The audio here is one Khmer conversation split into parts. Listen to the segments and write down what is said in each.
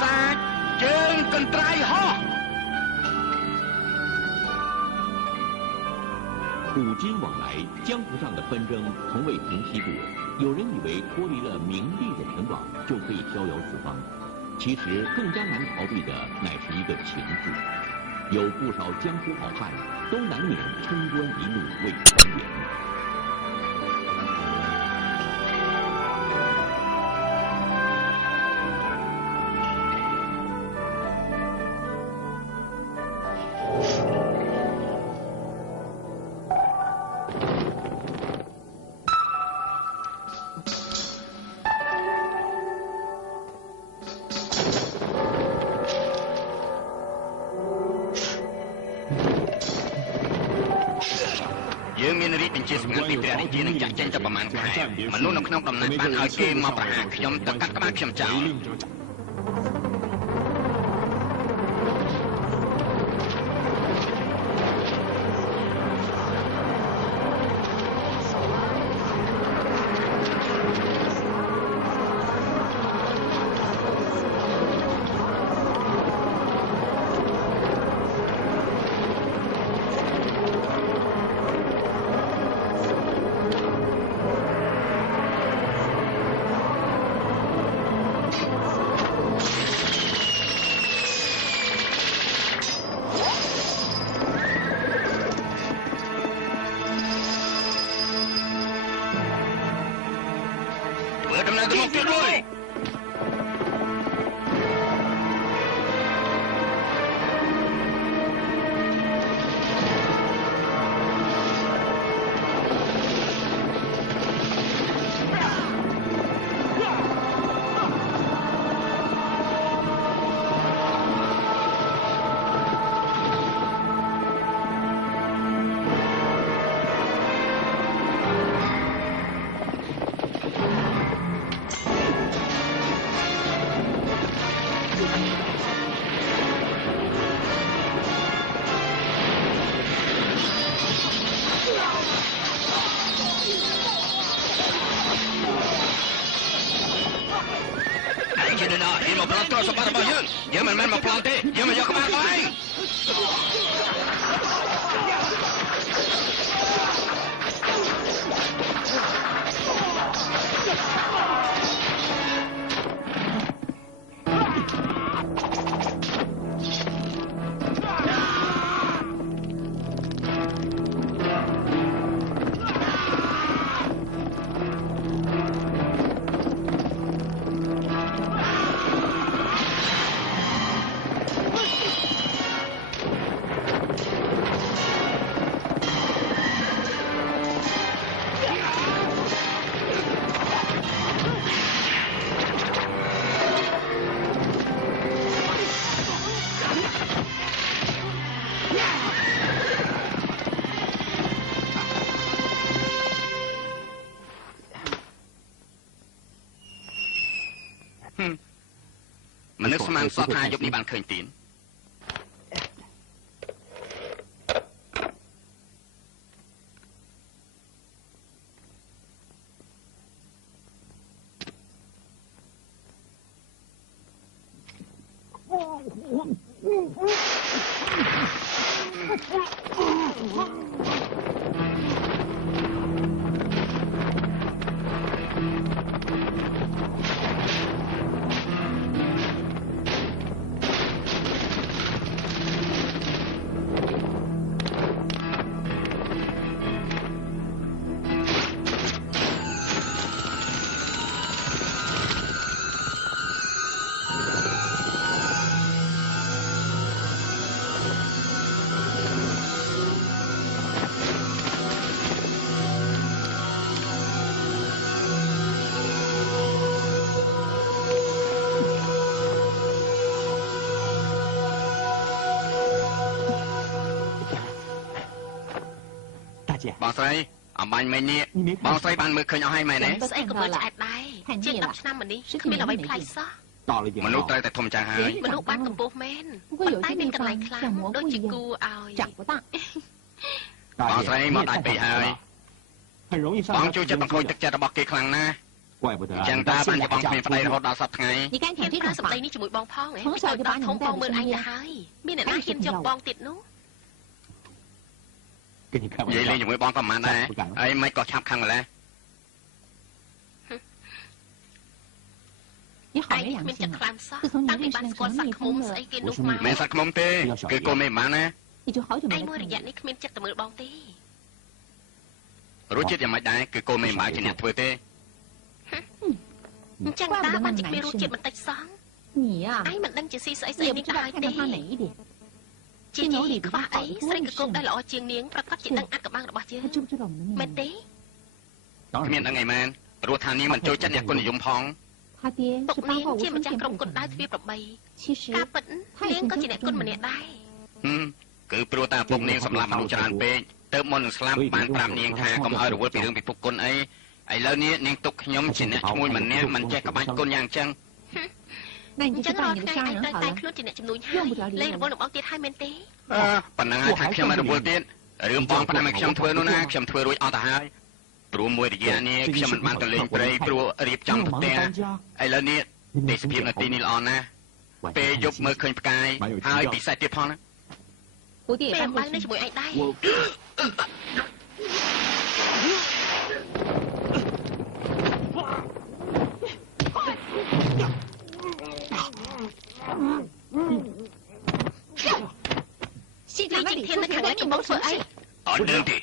សាចជើងកន្ត្រៃហោះ古今往来，江湖上的纷争从未平息过。有人以为脱离了名利的捆绑就可以逍遥四方，其实更加难逃避的乃是一个情字。有不少江湖好汉都难免冲冠一怒为团圆。យើងមានរីកបញ្ជាសម្ងាត់ពីព្រះរាជានឹងចាក់ចេញទៅប្រមាណខែមនុស្សនៅក្នុងដំណាក់បានឲ្យគេមកប្រហារខ្ញុំទៅកាត់ក្បាលខ្ញុំចោលដំណើរទៅមុខទៀតមួយជានរណាយើងមកប្លន់ទ្រព្យសម្បត្តិរបស់យើងមិនមែនមកប្លន់ទេយើងមកយកក្បាលរបស់ឯងមនុស្សស្មានសពថាយប់នេះបានឃើញទៀនបងស្រីអំបញ្ញមិញនេះបងស្រីបានមើលឃើញអស់ហើយមែនទេស្អីក៏មើលឆ្អែតដែរជាង10ឆ្នាំមកនេះគ្មានអ្វីប្លែកសោះមនុស្សត្រូវតែធំចាស់ហើយមនុស្សបានកម្ពស់មែនតែមានកន្លែងខ្លះដូចជាគូឲ្យបងស្រីមកដាច់ពេកហើយបងជួយចិត្តបង្ខូចទឹកចិត្តរបស់គេខ្លាំងណាស់怪不得。ចឹងតាបានជាបងគ្មានប្តីរហូតដល់សប្តាហ៍ថ្ងៃ你敢讲这种话？នេះជាមួយបងផង从小就把你们带到身边。 មានអ្នកណាហ៊ានយកបងទៀតនោះ 跟你开玩 និយាយលេង 笑。 ជាមួយបងក៏មិនដែរហើយមិនក៏ឆាប់ខឹងម្ល៉េះ 你好没 មាន 良 ចិត្ត 心 ខ្លាំង 啊！ សោះ 自从你 តាំងពី 认识 បាន 那 ស្គាល់ 个 សា 陈 ក់ 蜜 ឃុំ 蜂 ស្អី 了， គេនោះមក មិនសាត់ខ្មុំទេគឺកូនមិនបានណា 你就好久 ឯ 没 ងមួយរយៈ 来 នេះគ្មានចិត្តទៅមើលបងទេ រសជាតិយ៉ាងម៉េចដែរគឺកូនមិនបានជាអ្នកធ្វើទេ អញ្ចឹងតាបានជាគ្មានរសជាតិបន្តិចសោះ 你呀， ឯងមិនដឹងជាស៊ីស្អីស្អី 也不 នេះ 知 ទៅ 道 ហើយ 看 ទេ 到他哪一点， ជានិយាយខ្វះអីស្រីកកុកដែលល្អជាងនាងប្រកាសជាដឹងអាត់កបាំងរបស់យើង 他知不知道我们的 មែ 面 ន 目？ ទេ គ្មានដឹងអីមែនព្រោះថានាងមិនចូលចិត្តអ្នកគុណនិយមផង 他爹 ពុក 是八 នាង 卦无 ជា 双 ម្ចាស់ 见 ក្រុម 不 គុណដៅ 得 ទ្វារ8 其实 ការពិតនាងក៏ជាអ្នកគុណម្នាក់ដែរ គឺព្រោះតាពុកនាងសម្លាប់មនុស្សច្រើនពេកទៅមុននឹងស្លាប់បានប្រាប់នាងថាកុំឲ្យរវល់ពីរឿងពិភពគុណអីឥឡូវនេះនាងទុកខ្ញុំជាអ្នកឈ្មោះម្នាក់មិនចេះក្បាច់គុណយ៉ាងចឹង 那 អ 你 ញ្ 就 ចឹ 去 ងរា 扮 ល់ 你的 ថ្ងៃ 杀 ឯង 人 ត្រូវ 好 តែ 了。 ខ្លួនជាអ្នកជំនួញហើយលេងរវល់នឹងបងទៀតហើយមែនទេ ប៉ុណ្ណឹងហើយថាខ្ញុំមិនរវល់ទៀតរឿងបងផ្ដាំឲ្យខ្ញុំធ្វើនោះណាខ្ញុំធ្វើរួចអស់ទៅហើយព្រោះមួយរយៈនេះខ្ញុំមិនបានទៅលេងព្រៃព្រោះរៀបចំផ្ទះឥឡូវនេះទេសភាពនៅទីនេះល្អណាស់ពេលយប់មើលឃើញផ្កាយហើយពិសេសទៀតផងណា 蝴蝶也 ពេល 搬 បើ 回 នេះ 去 ជ。ជាមួយឯងដែរ 西 លី 厂那 ជី 里 ធាន 出 នៅ 现 ខាង 在 នេះ 面 កំ 包 ពុងធ្វើ 什么 អី 事？ អត់ដឹងទេ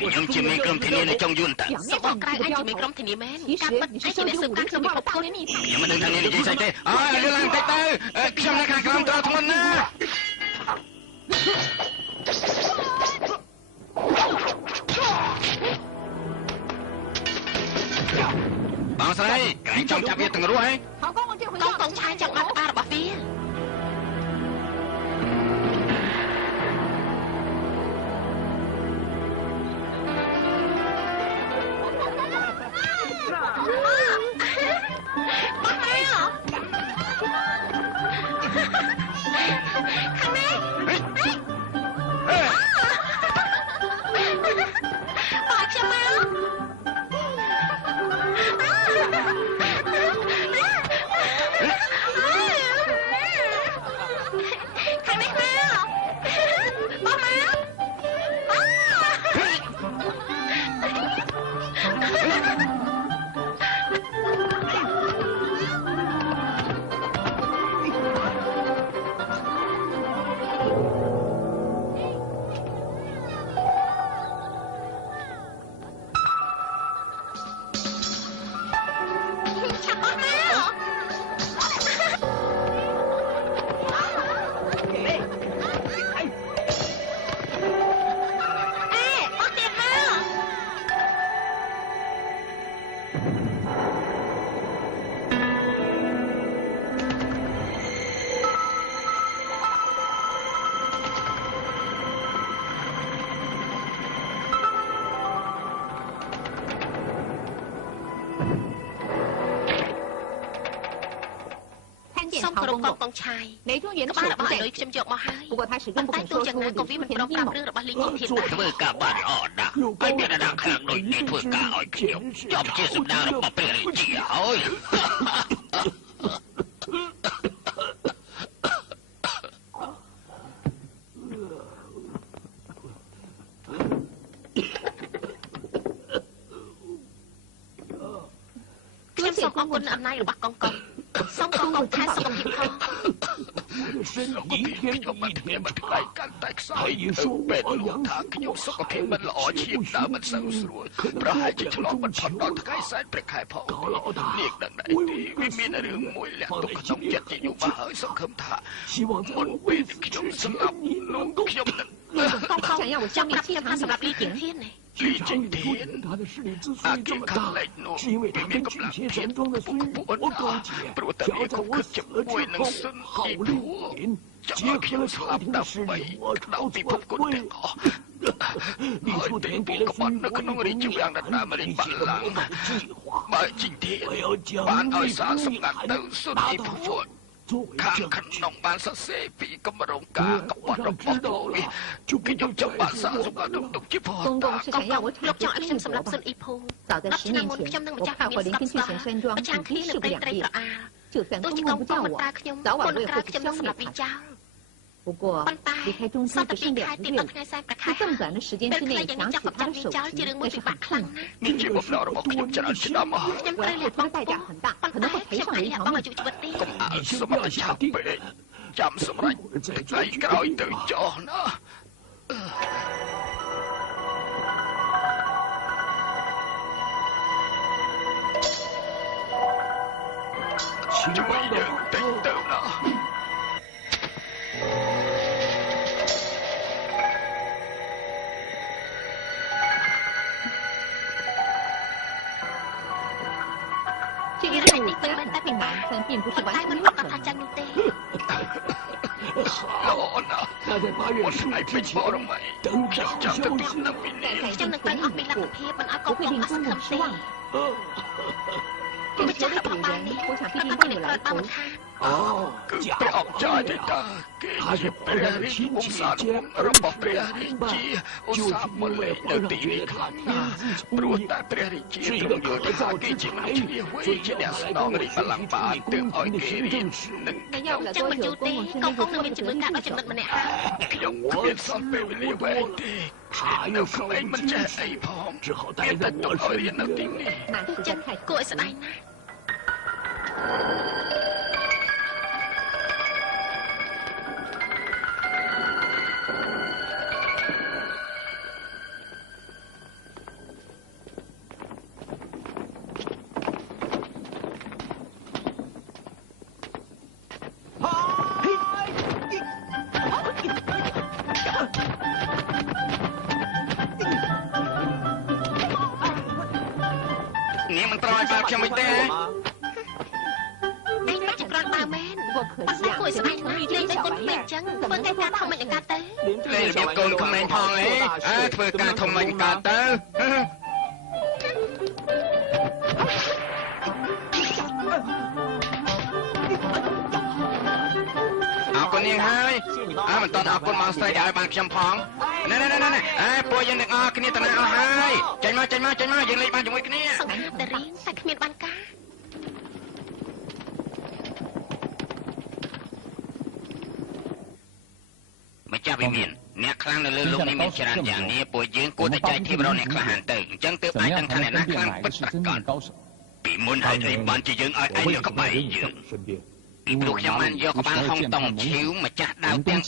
ខ្ញុំជាមេក្រុមធានានៅចុងយួនតើ សបកក្រៅឯងជាមេក្រុមធានាមែន 其 ការ 实 ពិត 你 ឯ 是 ងជា 消 អ្នក 息 ស៊ើប 五 ការ 零 ក្នុង 情 ពិភ 报 ព 的 គុ 大 ណ 内密探。 ខ្ញុំមិនដឹងថានាងនិយាយស្អីទេអើយលឿនឡើងតិចទៅខ្ញុំនៅខាងក្រោមត្រធ្ងន់ណាបងស្រីក្រែងចង់ចាប់វាទាំងរស់ហ៎ 好，公公这回 កងកងឆាយចង់បាត់ក្បាលរបស់វា Bỏ cho máu. Thằng này máu. Bỏ máu. Chặt bỏ máu. Ê, bỏ tiền máu. Xong 曹 rồi 公 con 公， trai 雷中原的 các 手 bạn 不 đã 在 bảo，ខ្ញុំយកមកហើយ 不过他始终不 តែ 肯 ទោះ 说 យ៉ាង 出 ណា 李 ក៏វា 书 មិន 田 ព្រ 的 ម 阴 តាម 谋。 រឿងរបស់លីជីធានដែរ ធ្វើការបានល្អណាស់ហើយមានអ្នកខាងដូចនេះធ្វើការឲ្យខ្ញុំជាប់ជាសម្ដេចរបស់ព្រះរាជាហើយ ខ្ញុំសូមអរគុណអំណាចរបស់កងកងសូមកងកងថែសុខភាពផង 身体一天比一天差。 កាន់តែខ្សោ 他 យ 一说我 ពេល 要 លោក 养 ថា 死 ខ្ញុំ 我 សុខ 孩 ភាពមិន 子 ល្អឈាមដើមមិនសូវស្រួលប្រហែលជាឆ្លងមិនផុតដល់ថ្ងៃសែនព្រះខែផង 高老大 នាងដឹងដែរ 我 ទេ 有一 វា 个 មាន 思 រឿងមួយ 念 លាក់ 放 ទុក 在 ក្នុង 心 ចិត្តជា 里 យូរមកហើយសង្ឃឹមថា 希望在 មុន 我 ពេល 未死 ខ្ញុំ 之 សម្ 前 លាប់ 你 លោក 能够 ខ្ញុំនឹង 刚刚想要我消 ចាំ 灭 ប្រាប់ 西 ខ្ញុំ 厂 ថា 什 សម្ 么 រាប់លីជីធាននេះ 剧场里头演他的势力之所以这么大，是因为他跟巨蟹山庄的孙武勾结，想要在我死了之后号令武林，结合了朝廷的势力，我朝作对。李处田给了孙武一个明显而且美好的计划， បើជីធាន 我要将 បានឲ្យ 内 សារ 部 សម្ងាត់ 内 ទៅ 涵 សុទ្ធ 拿 ទី 到 ភ 手 វ。ខាងក្នុងបានសរសេរពីគម្រោងការកបฏរបស់លោកគេយកចាប់បានសាសម្រាប់ទុកជាផតតាលោកចង់ឲ្យខ្ញុំសម្រាប់សុនអ៊ីភូ10 ឆ្នាំមុនខ្ញុំនឹងម្ចាស់វិមានស្កប់ស្ដាប្រចាំគ្នានឹងត្រីប្រអាលទោះជាកងទ័ពមិនប្រើខ្ញុំមុនក្រោយខ្ញុំនឹងសម្រាប់វាចោល不过，离开中心只剩2个月，在这么短的时间之内想起他的手机，那是很困难。我要付出的代价很大，可能会赔上人一条命。你先不要下定，ចាំសម្រាប់ថ្ងៃក្រោយទៅចោះណាជួយយើងតិចទៅណា这个任务虽然很困难，但并不是完全没有可能。好，那在8月15之前等着消息。ខ្ញុំនឹងទៅអស់ពីលទ្ធភាពមិនឲ្យកងទ័ពអសង្ឃឹមទេ这个时候的主人，我想必定会有来头。哦，假假的，他是ព្រះរាជា亲戚间របស់ព្រះរាជា就是因为皇上觉得他天资聪颖，是一个可造之才，所以要来跟我学习这里宫廷的行政事务。那要不了多久，公公身边就多了个人我三辈我懂，他又是为金子，只好待在我身边。那实在太គួរឲ្យស្ដាយណាស់នាងមិនប្រយបាល់ខ្ញុំមិនទេឯងមិនជាប្រត់ដើមមែនប៉ុន្តែគួរឲ្យស្ដាយណាស់លេងតែកូនក្មេងចឹងធ្វើកិច្ចការធំមិនអង្ការទេលេងរបៀបកូនក្មេងផងអីធ្វើការធំមិនអង្ការទៅអរគុណនាងហើយមិនតន់អរគុណមកស្រីដែលឲ្យបានខ្ញុំផងណែពួកយើងទាំងអស់គ្នាតំណាងអស់ហើយចេញមកយើងលេងបានជាមួយគ្នាសង្ឃឹមតែរៀងតែគ្មានបានការម្ចាស់វិមានអ្នកខ្លាំងនៅលើលោកនេះមានច្រើនយ៉ាងនេះពួកយើងគួរតែចែកធៀបរកអ្នកក្លាហានទៅអញ្ចឹងទើបអាចដឹងថាអ្នកណាខ្លាំងពិតប្រាកដពីមុនហើយបានជាយើងឲ្យឯងយកក្បែរយើងពីព្រោះខ្ញុំបានយកក្បាលហុងតង់ឈីវម្ចាស់ដាវទាំង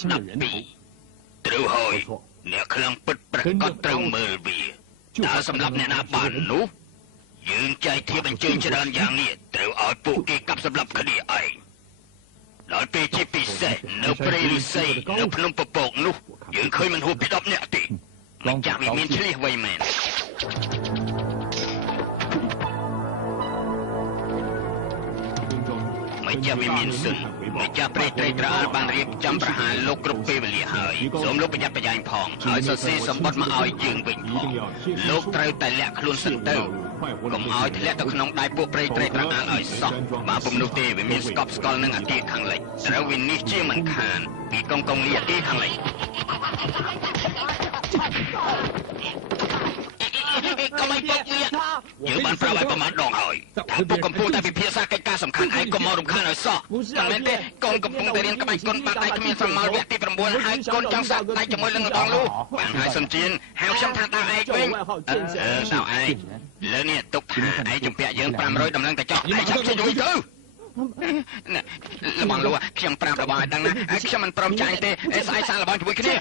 12ត្រូវហើយអ្នកខ្លាំងពិតប្រាកដត្រូវមើលវាតើសម្រាប់អ្នកណាបាននោះយើងចែកធៀបអញ្ជើញច្រើនយ៉ាងនេះត្រូវឲ្យពួកគេកាប់សម្រាប់គ្នាឯងដល់ពេលជាពិសេសនៅព្រៃឫស្សីនៅភ្នំពពកនោះយើងឃើញមិនហួសពី10នាក់ទេម្ចាស់វាមានឆ្លៀសវៃមែនម្ចាស់វិមានសិនម្ចាស់ព្រៃត្រីត្រាល់បានរៀបចំប្រហារលោកគ្រប់ពេលវេលាហើយសូមលោកប្រយ័ត្នប្រយែងផងហើយសរសេរសម្បត្តិមកឲ្យយើងវិញផងលោកត្រូវតែលាក់ខ្លួនសិនទៅកុំឲ្យធ្លាក់ទៅក្នុងដៃពួកព្រៃត្រីត្រាល់ឲ្យសោះបើពុំនោះទេវាមានស្កប់ស្កល់នឹងអាគារខាងលិចត្រូវវិនិច្ឆ័យមិនខានពីកងលីអាគារខាងលិចកុំឲ្យពុកវាយើងបានប្រាប់ឲ្យប្រមាណដងហើយថាពុកកំពុងតែពិភាក្សាកិច្ចការសំខាន់ឯងកុំមករំខានឲ្យសោះមិនមែនទេកូនកំពុងតែរៀនក្បាច់គុនបាត់ដៃគ្មានស្រមោលវគ្គទី9ហើយកូនចង់សាក់ដៃជាមួយនឹងដងលូបានហើយសុនជៀនហៅខ្ញុំថាដៅឯងវិញដៅឯងលើនេះទុកថាឯងជំពាក់យើង500ដំណឹងតែចោះឯងចាប់ខ្ញុំយូរទៅលបងលូខ្ញុំប្រាប់របស់ឲ្យដឹងណាខ្ញុំមិនព្រមចាញ់ទេស្អែកសាកលបងជាមួយគ្នា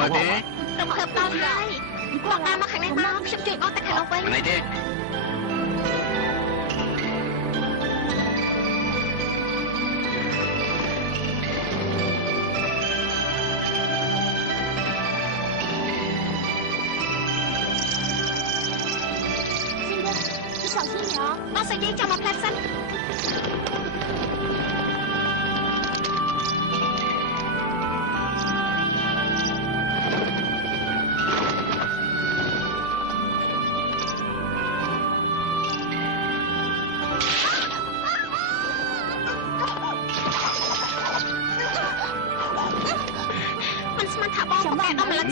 មើលទេ រំភើបដល់ហើយបងដើរមកខាងនេះមកខ្ញុំជួយបងទៅខាងនោះវិញ មិនអីទេ 小心点哦，បងស្រីចាំមកផ្លែសិន នេ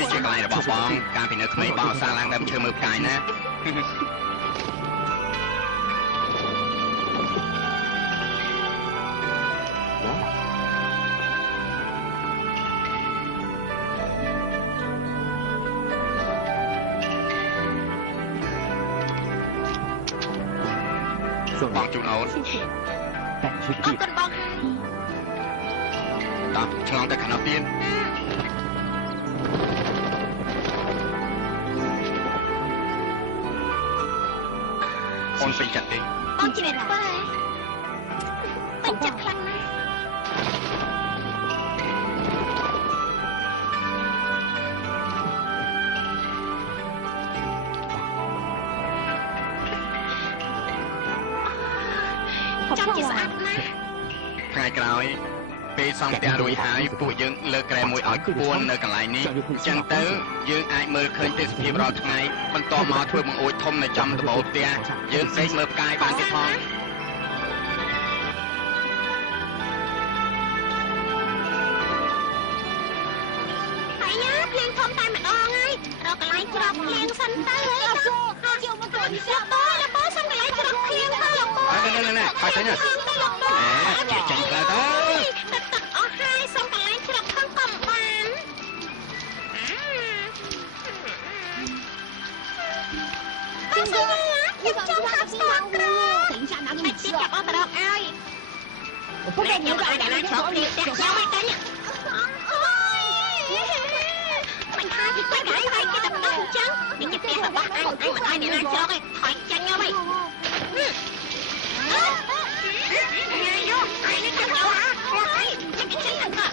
ះជាកន្លែងរបស់បងកាលពីនៅក្មេងបងសាឡើងដើមឈើមើលផ្កាយណាបងជូនអូនអរគុណបងតោះឆ្លងទៅខាងនោះទៀត អូនពេញចិត្តទេអូនជិះធ្វើពេញចិត្តខ្លាំងណាស់ចាំជាស្អាតណាស់ថ្ងៃក្រោយពេលសង់ផ្ទះរួចហើយពួកយើងលើកក្រែមួយឲ្យខ្ពស់នៅកន្លែងនេះអញ្ចឹងទៅយើងអាចមើលឃើញទេសភាពរាល់ថ្ងៃបន្តមកធ្វើបង្អួចធំនៅចំដំបូលផ្ទះយើងដេកមើលផ្កាយបានទៀតផងហើយយ៉ាភ្លៀងធំតែម្ដងហើយរកកន្លែងច្រកភ្លៀងសិនទៅចូលមកទៅនេះទៅលោកបងសុំកន្លែងច្រកភ្លៀងទៅលោកបងណែហើយទៅនេះជាចាញ់ទៅទឹកអស់ហើយសុំកន្លែងច្រកផងកុំបានបងសុំខ្ញុំចង់ហាត់ស្ទាត់គ្រូ等一下拿给你吃ចាប់អស់ទៅរកឲ្យ不给你ឲ្យណាច្រកភ្លៀងផ្ទះខ្ញុំឲ្យទៅមិនថាពីទៅហើយហើយគេតែមិនអញ្ចឹងនេះជាផ្ទះរបស់អញមិនឲ្យអ្នកណាច្រកឯងថយចាញ់ទៅវិញយកអញទៅយកហើយចាញ់ចាញ់ទៅ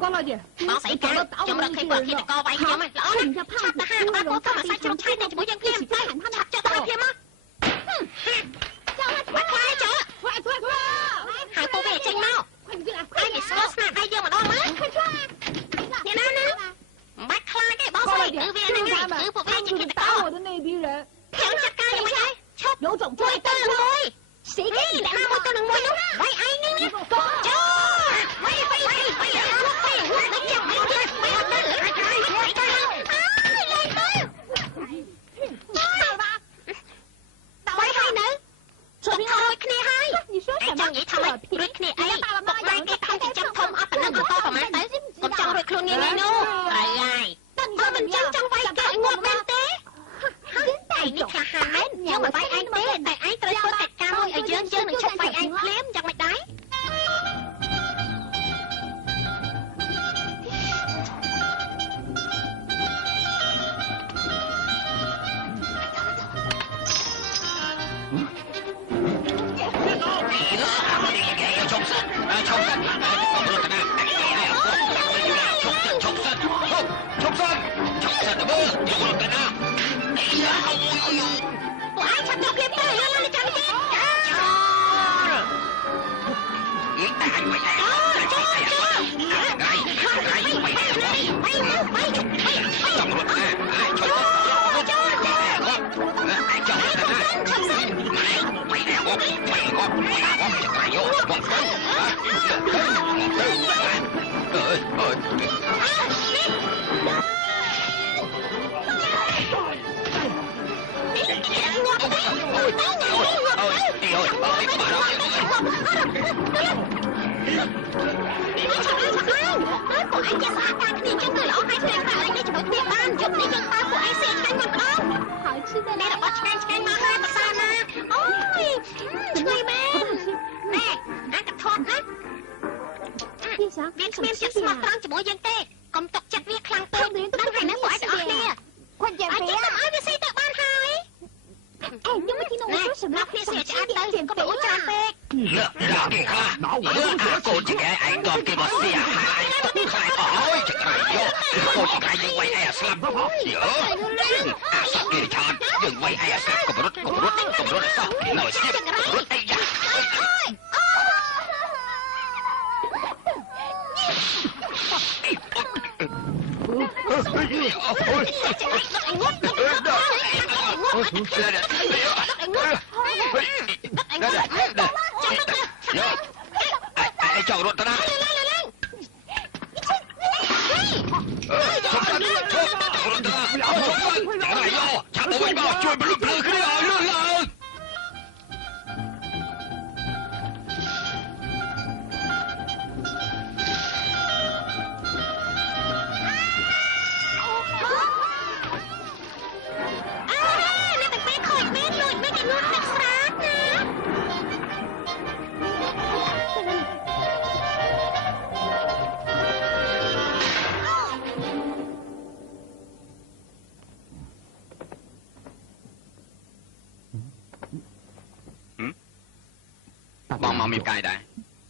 光老姐，បងស្អីកាខ្ញុំរកឃើញពួកគិតកវាយខ្ញុំហើយល្អណាស់ឆាប់ទៅហាដល់ពួកធម្មសាស្ត្រជ្រុំឆៃនៅជាមួយយើងភ្លាមទៅឆាប់ចុះទៅភ្លាមមកចាំមកខ្លាយចុះហើយពួកវាចេញមកហើយវាស្គាល់ស្នាដៃយើងម្ដងមើលអ្នកណាណាបាច់ខ្លាចទេបងស្អីគឺវាហ្នឹងហើយគឺពួកវាជាគិតកខ្ញុំចាត់ការយ៉ាងម៉េចហើយឈប់ជួយទៅមួយអ្នកណាមកទៅនឹងមួយនោះវាយឯងនេះណាចូលវាយវាយវាយវាយមិនចាំមិនទៅអើយលេងទៅ មែនយើងមិនវាយឯងទេតែឯងត្រូវធ្វើកិច្ចការមួយឲ្យយើងនឹងឈប់វាយឯងភ្លាមយ៉ាងម៉េចដែរ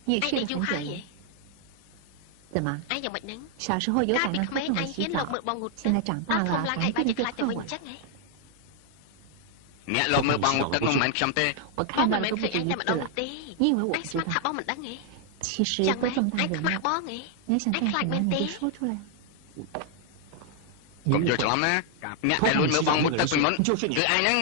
也去了很久了。怎么？小时候有胆量偷偷洗澡，现在长大了还变得恨我了。我看到了都不止一次了，你以为我不知道？其实都这么大人了，你想干什么你就说出来。កុំយល់ច្រឡំណាអ្នកដែលលួចមើលបងមុតទឹកពីមុនគឺឯងហ្នឹង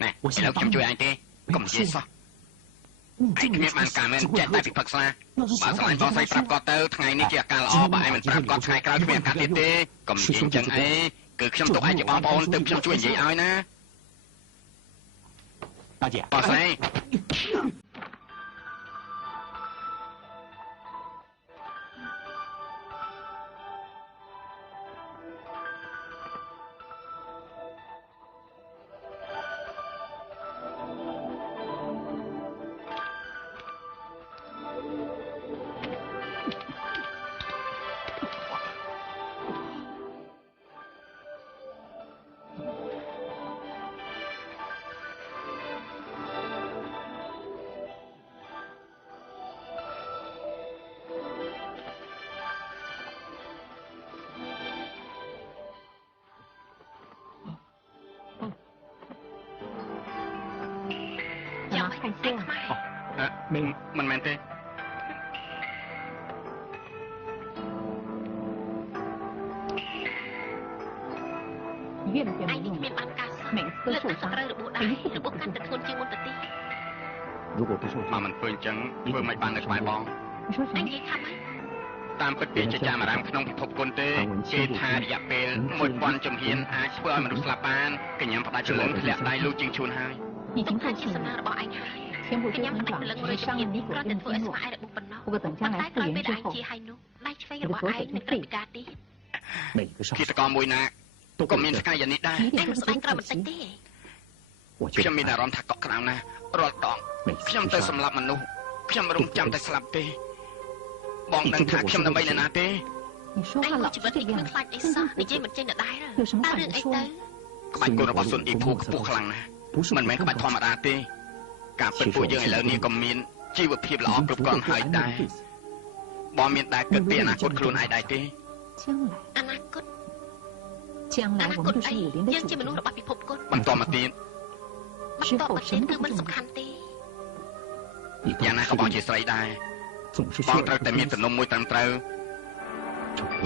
ណែឥឡូវខ្ញុំជួយឯងទេកុំនិយាយសោះឯងគ្មានបានការមែនចេះតែពិភពស្លាបើស្លាញ់បងស្រីប្រាប់គាត់ទៅថ្ងៃនេះជាឱកាសល្អបើឯងមិនប្រាប់គាត់ថ្ងៃក្រោយគ្មានឱកាសទៀតទេកុំនិយាយអញ្ចឹងអីគឺខ្ញុំទុកឯងជាបងប្អូនទើបខ្ញុំជួយនិយាយឲ្យណា大姐បងស្រីមិនមែនទេ越来越没用了，每次都受伤，比一次比一次更惨。如果不受伤，មកមិនធ្វើអញ្ចឹងធ្វើមិនបាននៅក្បែរបងតាមពិតជាចាមអារាមក្នុងពិភពគុណទេគេថារយៈពេល1000ជំហានអាចធ្វើឲ្យមនុស្សស្លាប់បានកញ្ញាផ្ដាច់ជលឹងធ្លាក់ដៃលូជាងឈួនហើយ已经够呛了。天不周长短是伤了你左边的经络，不过等将来复原之后，你的左手就废了。每个少គិតកមួយណា ក៏មានសកាយនេះដែរ ឯងស្បែកក្រៅបន្តិចទេ ខ្ញុំមានអារម្មណ៍ថាកក់ក្ដៅណាស់រាល់ដងខ្ញុំទៅសម្លាប់មនុស្សខ្ញុំរំចាំតែស្លាប់ទេបងដឹងថាខ្ញុំដើម្បីអ្នកណាទេ 你说话老是这个样子， និយាយមិនចេញដដែល 有什么 តើ 话 រឿង 直 អី 说 ទៅ ក្បាច់គុណរបស់សុនអ៊ីភូខ្ពស់ខ្លាំងណាស់មិនមែនក្បាច់ធម្មតាទេការពិតពួកយើងឥឡូវនេះក៏មានជីវភាពល្អគ្រប់គ្រាន់ហើយដែរបងមានតែគិតពីអនាគតខ្លួនឯងដែរទេ 将来 អនាគត 将来我们就是武林的 យើង 主 ជាមនុស្ស 人 របស់ពិភពគុណ បន្តមកទៀត បន្តមកទៀតគឺមិនសំខាន់ទេ យ៉ាងណាក៏បងជាស្រីដែរបងត្រូវតែមានទំនុំមួយត្រឹមត្រូវ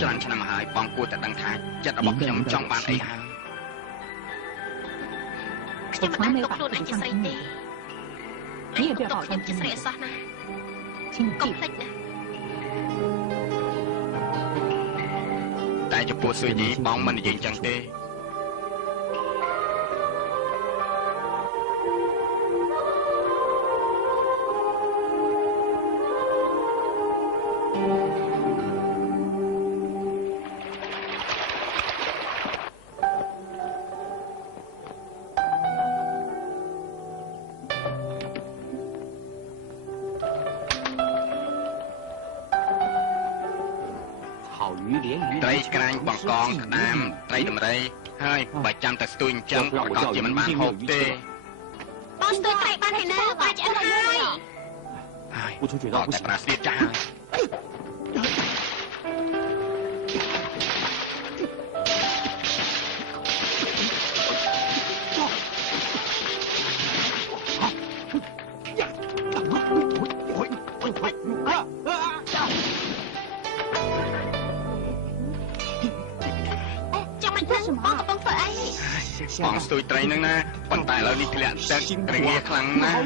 ច្រើនឆ្នាំមកហើយបងគួរតែដឹងថាចិត្តរបស់ខ្ញុំចង់បានអីហើយ ខ្ញុំមិនអាចទុកខ្លួនឯងជាស្រីទេ 你也不要 ទុក 把我 ខ្ញុំ 当 ជា 真 ស្រី 的 អសោះណា 请 កុំ 记 ភ្លេចណា តែចំពោះស៊ុយនេះបងមិននិយាយចឹងទេ ត្រីក្រាញ់បង្កងក្តាមត្រីដំរីហើយបើចាំតែស្ទួយអញ្ចឹងប្រកបជាមិនបានហូបទេ បងស្ទើរត្រីបានហើយណាបាយឆ្អិនហើយ ហើយដល់តែប្រាស្ទាបចាស់ហើយ ចាំមិនដឹងបងកំពុងធ្វើអី បងស្ទួយត្រីហ្នឹងណាប៉ុន្តែឥឡូវនេះធ្លាក់ទឹករងាខ្លាំងណាស់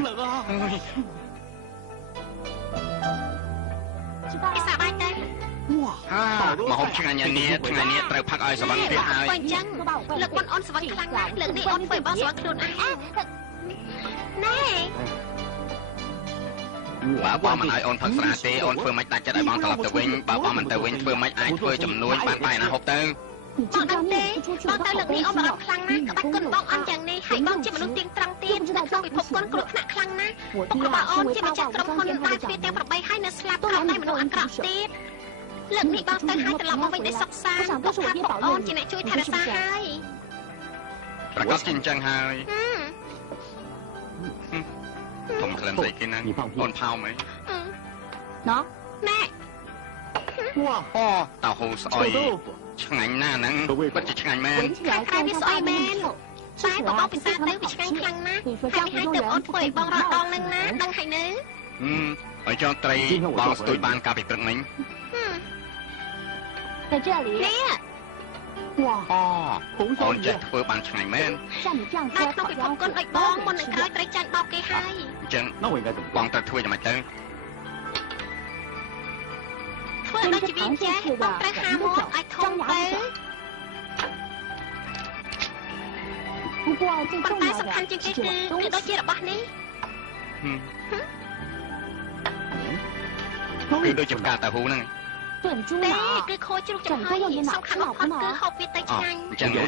ពិសាបាយទៅ ហើយមកហូបឆ្ងាញ់អានេះថ្ងៃនេះត្រូវផឹកឲ្យសវណ្ណទៀតហើយ បើអញ្ចឹងលើកមុនអូនសវណ្ណខ្លាំងណាស់លើកនេះអូនធ្វើបងសវណ្ណខ្លួនឯងណែ បើបងមិនឲ្យអូនផឹកស្រាទេអូនធ្វើមិនដាច់ចិត្តឲ្យបងត្រឡប់ទៅវិញបើបងមិនទៅវិញធ្វើមិនអាចធ្វើចំនួនបានបាយណាហូបទៅ បងដឹងទេបងទៅលើកនេះអូនបារម្ភខ្លាំងណាស់ក្បាច់គុណបងអន់យ៉ាងនេះហើយបងជាមនុស្សទៀងត្រង់ទៀតនៅក្នុងពិភពគុណគ្រោះថ្នាក់ខ្លាំងណាស់ពុករបស់អូនជាម្ចាស់ក្រុមហ៊ុនតែទ្វារទាំង8ហើយនៅស្លាប់ក្នុងតែមនុស្សអាក្រក់ទៀតលើកនេះបងទៅហើយត្រឡប់មកវិញដោយសុខសាន្តពុកថាពុកអូនជាអ្នកជួយថែរក្សាហើយ ប្រកាសជាអញ្ចឹងហើយធំក្លិនស្អីគេហ្នឹងអូនផោមអី 喏 ណែ អូតៅហ៊ូស្អុយឆ្ងាញ់ណាស់ហ្នឹងពិតជាឆ្ងាញ់មែន 闻起来 ខាង 像 វា 用 ស្អុយ 大 មែ 面 ន 手。 តែបងពិសាទៅវាឆ្ងាញ់ខ្លាំងណាស់ហើយនេះហើយទៅអូនធ្វើឲ្យបងរត់ដងនឹងណាដឹងហើយនៅ ហើយចង់ត្រីបងស្ទួយបានកាលពីព្រឹកមិញ 在这里， នេះ 哇， អូនចេះធ្វើបានឆ្ងាញ់មែន 像你这样 តែ 说 ក្នុង 烤 ពិភព 羊 គុណ 腿 ដូចបងមុននឹងក្រោយត្រីចាញ់បោកគេហើយ អញ្ចឹងបងត្រូវធ្វើយ៉ាងម៉េចទៅ ធ្វើដូចជាវាចេះបងត្រូវហាមាត់ឲ្យធំទៅ 不过最 ប៉ុ 重 ន្តែ 要 សំខាន់ 的 ជាង 是 គេ 这 គឺ 碗 គឺ 东 ដូច 西。 ជារបស់នេះ គឺដូចជាផ្កាតៅហ៊ូហ្នឹង 炖猪 ទេ 脑， គឺខូចជ្រូកចំហុយសំខាន់បំផុតគឺហូបវាទៅឆ្ងាញ់ អញ្ចឹងហ៎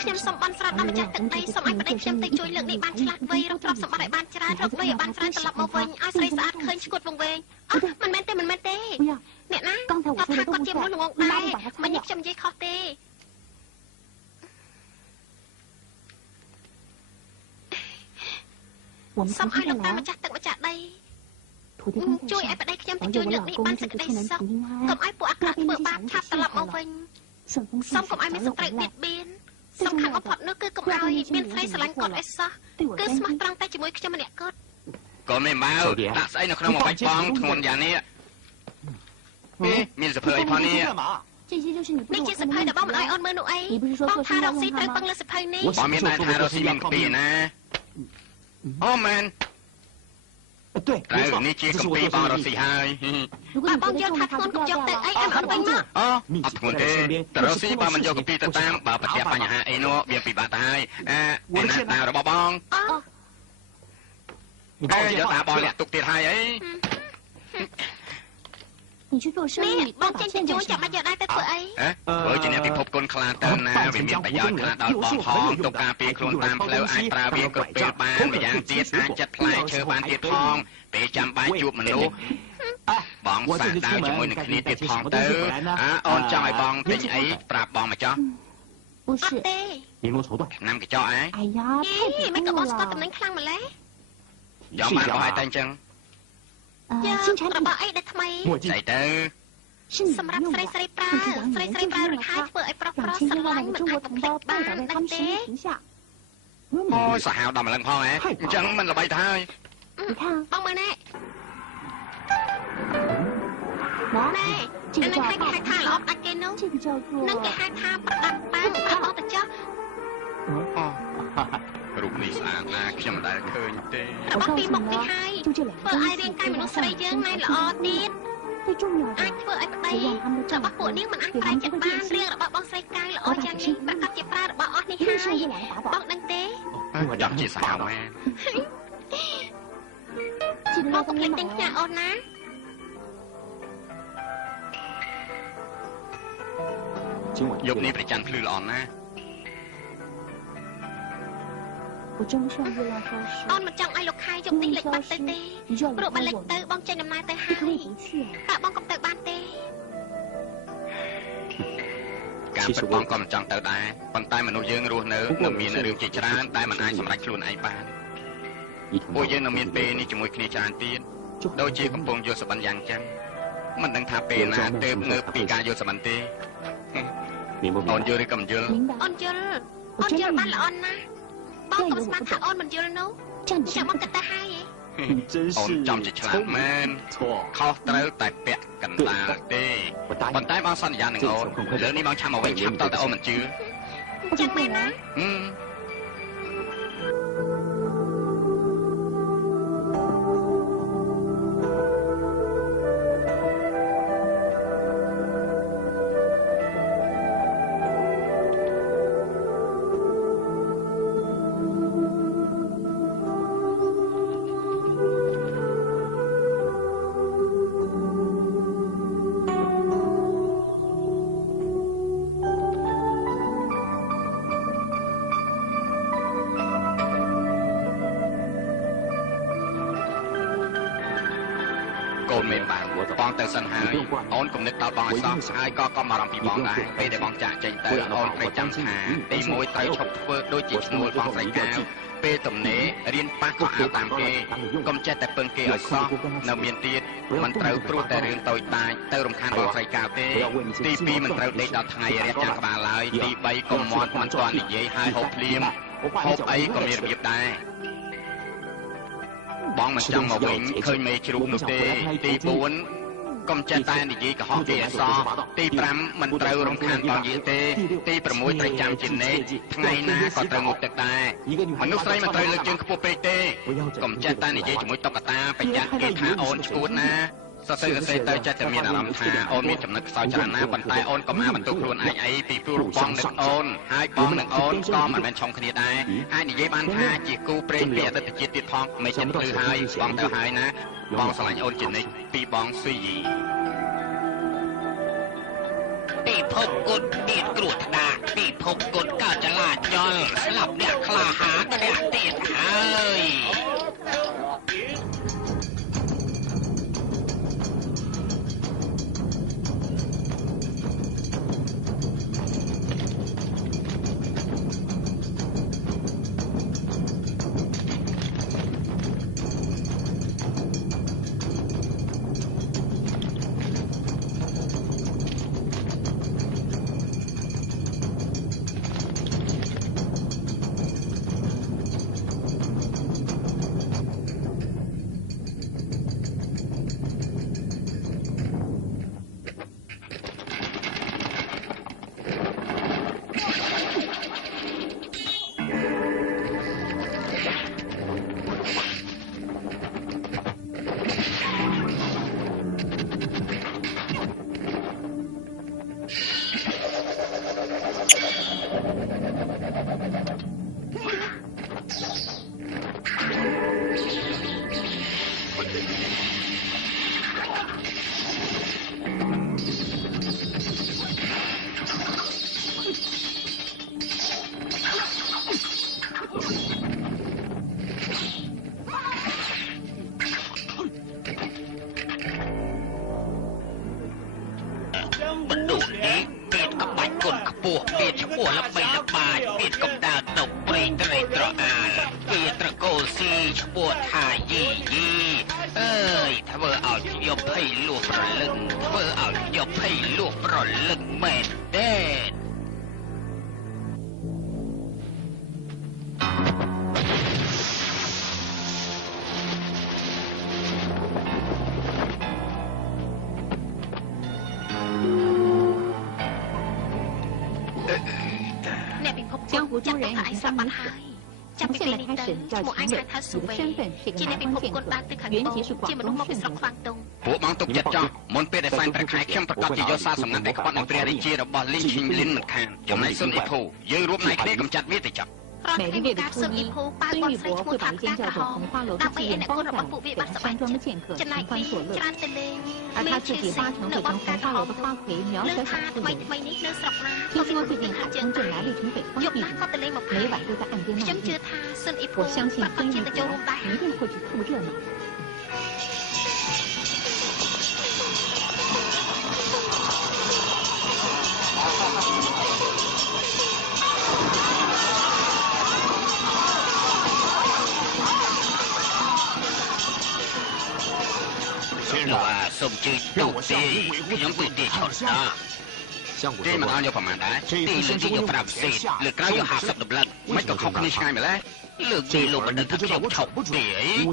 ខ្ញុំសូមបន់ស្រន់ដល់ម្ចាស់ទឹកដីសូមឲ្យប្តីខ្ញុំទៅជួយលើកនេះបានឆ្លាស់វៃរកទ្រព្យសម្បត្តិឲ្យបានច្រើនរកវៃឲ្យបានច្រើនត្រឡប់មកវិញឲ្យស្រីស្អាតឃើញឈ្គត់វង្វេងអត់មិនមែនទេមិនមែនទេ 不要， អ្នកណា 刚才我 គាត់ 说 ថា 的都 គាត់ 不 ជា 错， មនុស្សល្ងង 你 ដែ 妈 រ 妈把它 មិន 擦 នេះ 掉。 ខ្ញុំនិយាយខុសទេ 我们 សូម 重 ឲ្យ 新 លោក 再 តា 来 ម្。ចាស់ទឹកម្ចាស់ដី 土地公 ជួយ 在 ឲ្យប្តីខ្ញុំទៅ 保 ជួយ 佑我 លើក 老 នេះ 公 បាន 这 សេច 个 ក្តី 出门 សុខ 平平安 កុំ 安， ឲ្យពួកអាក្រក់ធ្វើបាបឆាប់ត្រឡប់មកវិញ 顺风顺 សូម 水， កុំឲ្យ 早 មាន 日 សត្រូវ 回 បៀ 来 ត。បៀន 最 សំ 重 ខាន់ 要 បំផុត 的， នោះគឺកុំឲ្យមានស្រីស្រឡាញ់គាត់អីសោះ 对我 គឺ 担 ស្មោះ 心 ត្រង់តែជាមួយខ្ញុំម្នាក់គាត់ កូនមេម៉ៅដាក់ស្អីនៅក្នុងមួយបាច់បងធ្ងន់យ៉ាងនេះមានសភើអីផងនេះ 这些就是你不 នេះ 给 ជា 我 ស 看 ភៅ 的 ដែលបងមិនឲ្យអូនមើលនោះអី 你不是说 បង 做 ថា 生意 រ 要 កស៊ី 用 ត្រូវ 它 ពឹង 吗？ លើសភៅនេះ បងមានតែថារស់ស៊ីមានពីណាអូមែន 对， ត្រូវនេះជាកម្ពីបងរស់ស៊ីហើយ 如果 បើ 你 បង 觉 យ 得 ល់ 重 ថា 的 ធ្ង 话 ន់ 就 កុំ 不 យក 要 ទៅ 掉 អី 了。 អត់វិញមក អត់ធ្ងន់ទេតើរស់ស៊ីបើមិនយកកម្ពីទៅតាមបើប្រទះបញ្ហាអីនោះវាពិបាកទៅហើយឯណាតារបស់បង អូ យកតាបងលាក់ទុកទៀតហើយអី Nè, bông trên tình chúa chẳng bao giờ đai tới tuổi ấy. Với cho nên thì phục quân khla tên na vì miền Tây giờ khla đào bom phong tục cà phê khuôn tam phèo ai tra viên cực bèo ban và giang tiết ai chặt phai chơi ban tiết phong để chăm bài chuột mình luôn. Bong sạc đào cho môi nực ní tiết phong tới. Ôn cho ai bong tính ấy trap bong mà cho. Năm cái cho ấy. Mấy cậu bong có tầm đánh khăn mà lấy. Gió mà có hai tay chân. Rồi bỏ ấy để thầm ấy. Chạy tới. Sầm rạp sợi pra rồi hai vợ ấy pro sầm lánh mình ai tập lệch bàn đánh tế. Ôi sao hào đầm mà lần ho ấy. Chẳng mình là bay thôi. Bong mời nè. Nè, anh thấy cái hai tha là ốp đặt kia nấu. Nâng cái hai tha bắt đặt bàn ốp ốp đặt cho. រូបនេះស្អាតណាស់ខ្ញុំមិនដែលឃើញទេ របស់ពីមុខទីហើយធ្វើឲ្យរាងកាយមនុស្សស្រីយើងណែល្អទៀតអាចធ្វើឲ្យប្តីរបស់ពួកនាងមិនអាចប្រែចិត្តបានរឿងរបស់បងស្រីកាយល្អយ៉ាងនេះប្រកាសជាប្រើរបស់អស់នេះហើយបងដឹងទេ ចាំជាសាហាវមែន បងកុំភ្លេចទិញផ្ញើអូនណា យប់នេះប្រច័ណ្ឌភ្លឺល្អណាស់ អូនមិនចង់ឲ្យលោកខែយប់នេះលេចបាត់ទៅទេព្រោះបើលេចទៅបងចេញដំណើរទៅហើយតើបងកុំទៅបានទេ ការពិតបងក៏មិនចង់ទៅដែរប៉ុន្តែមនុស្សយើងរស់នៅមានរឿងជាច្រើនដែលមិនអាចសម្រេចខ្លួនឯងបានពួកយើងនៅមានពេលនេះជាមួយគ្នាច្រើនទៀតដូចជាកំពុងយកសបិនយ៉ាងចឹងមិនដឹងថាពេលណាទើបងើបពីការយកសបិនទេអូនយល់ឬក៏មិនយល់អូនយល់បានល្អណាស់ បងក៏ស្មានថាអូនមិនយល់នោះចាំមកគិតទៅហើយអូនចំជាឆ្លាតមែនខុសត្រូវតែពាក់កណ្ដាលទេប៉ុន្តែបងសន្យានឹងអូនលើនេះបងឆាំមកវិញឆាប់តតែអូនមិនជឿចឹងមែនណា បងទៅសិនហើយអូនកុំនឹកដល់បងឲ្យសោះហើយក៏កុំបារម្ភពីបងដែរពេលដែលបងចាក់ចេញទៅអូនត្រូវចាំថាទីមួយត្រូវឈប់ធ្វើដូចជាឈ្នួលបងស្រីកាវពេលទំនេររៀនប៉ះក៏អាវតាមគេកុំចេះតែពឹងគេឲ្យសោះនៅមានទៀតមិនត្រូវព្រោះតែរឿងតូចតាចទៅរំខានបងស្រីកាវទេទី2មិនត្រូវដេកដល់ថ្ងៃរះចាំក្បាលឡើយទី3កុំមាត់មិនទាន់និយាយហើយហូបភ្លាមហូបអីក៏មានរបៀបដែរ បងមិនចង់មកវិញឃើញមេជ្រូកនោះទេទី4កុំចេះតែនិយាយកុហកគេអសោះទី5មិនត្រូវរំខានបងយើងទេទី6ត្រូវចាំជានិច្ចថ្ងៃណាក៏ត្រូវងូតទឹកដែរមនុស្សស្រីមិនត្រូវលើកជើងខ្ពស់ពេកទេកុំចេះតែនិយាយជាមួយតុក្កតាបញ្ញាគេថាអូនឈួតណាសរសេរទៅចេះតែមានអារម្មណ៍ថាអូនមានចំណុចខ្សោយច្រើនណាស់ប៉ុន្តែអូនក៏មិនបន្ទុកខ្លួនឯងអីពីព្រោះបងនឹងអូនហើយបងនឹងអូនក៏មិនមែនឆុងគ្នាដែរអាចនិយាយបានថាជាគូព្រេងពីអតីតជាតិទៀតផងមិនចិត្តភ្លឺហើយបងទៅហើយណាបងស្រឡាញ់អូនជានិច្ចពីបងស៊ុយយីពីភពគុណមានគ្រោះថ្នាក់ពីភពគុណកើតចលាចលស្លាប់អ្នកក្លាហានម្នាក់ទៀតហើយ ពោះវាឈ្មោះល្បីល្បាញមានកំដៅទៅព្រៃត្រីត្រអាលវាត្រកូលស៊ីឈ្មោះថាយីយីអើយធ្វើឲ្យខ្ញុំភ័យលួសប្រលឹងធ្វើឲ្យខ្ញុំភ័យលួសប្រលឹងមែនទេ江湖中人已经上门从现在开始，你叫秦伟，你的身份是个南方剑客，原籍是广东顺德。ពួកបងទុកចិត្តចោះមុនពេលដែលសែនព្រះខែខ្ញុំប្រកាសជាយកសារសំណាក់តែក្បត់នឹងព្រះរាជារបស់លីឈីងលិនមិនខានចំណែកសុនអ៊ីភូយើងរួមណៃគ្នាកម្ចាត់វាទៅចោះ每个月的初一，孙玉伯会把一间叫做红花楼的妓院包在给他山庄的剑客寻欢作乐，而他自己8成会将红花楼的花魁苗小小妇人。听说最近海东镇来了一群北方艺人，每晚都在岸边卖艺。我相信孙玉伯一定会去凑热闹。លោកអាសូមជួយទូទេខ្ញុំទូទេឆុតតាគេមិនឲ្យយកប្រមាណដែរទីលើកទីយក5សេតលើកក្រោយយក50ដុល្លារមិនក៏ខុសគ្នាឆ្ងាយម្ល៉េះលើកទីលោកមិនដឹងថាខ្ញុំឆុតទេ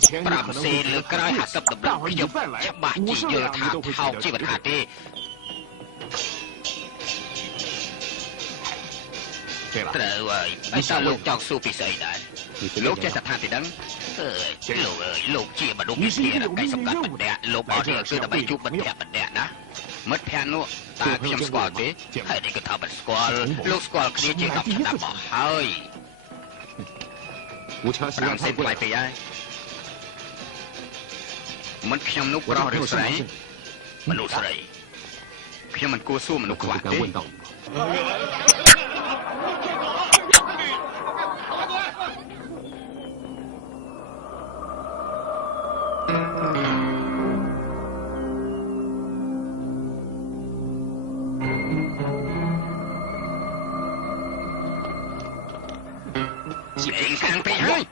5សេតលើកក្រោយ50ដុល្លារខ្ញុំច្បាស់ជាយល់ថាថោកជីវថាទេត្រូវហើយតែតើលោកចង់សួរពីស្អីដែរលោកចេះតែថាទីដឹងលោកជាមនុស្សវិទ្យាកៃសម្កាត់បណ្ឌៈលោកអត់ទេគឺដើម្បីជួបមិត្តភក្តិណាមិត្តភក្តិនោះតើខ្ញុំស្គាល់ទេហើយនេះគឺថាមិនស្គាល់លោកស្គាល់គ្នាជា10ឆ្នាំមកហើយ5សេនថ្លៃពេកហើយមិនខ្ញុំនោះប្រុសឬស្រីមនុស្សស្រីខ្ញុំមិនគួរសួរមនុស្សខ្វះទេខាងពេកហើយ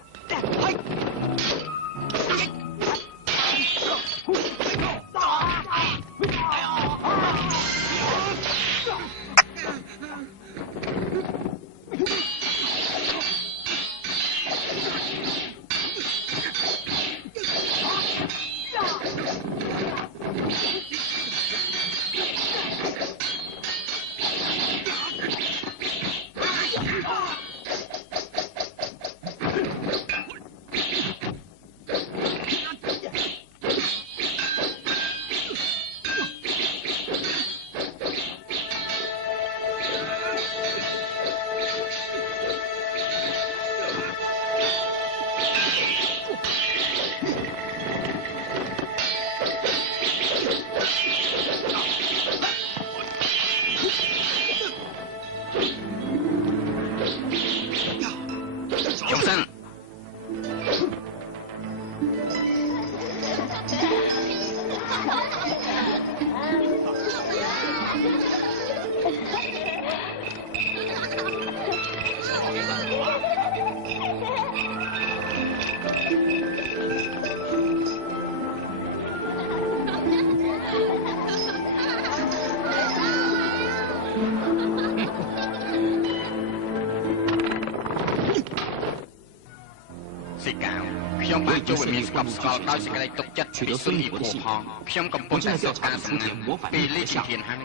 ខ្ញុំបានចូលវិមានស្កប់ស្កល់ដោយសេចក្តីទុកចិត្តពីសុនអ៊ីភូផងខ្ញុំកំពុងតែសិក្សាសំណាញ់ពីលីជីធានហើយ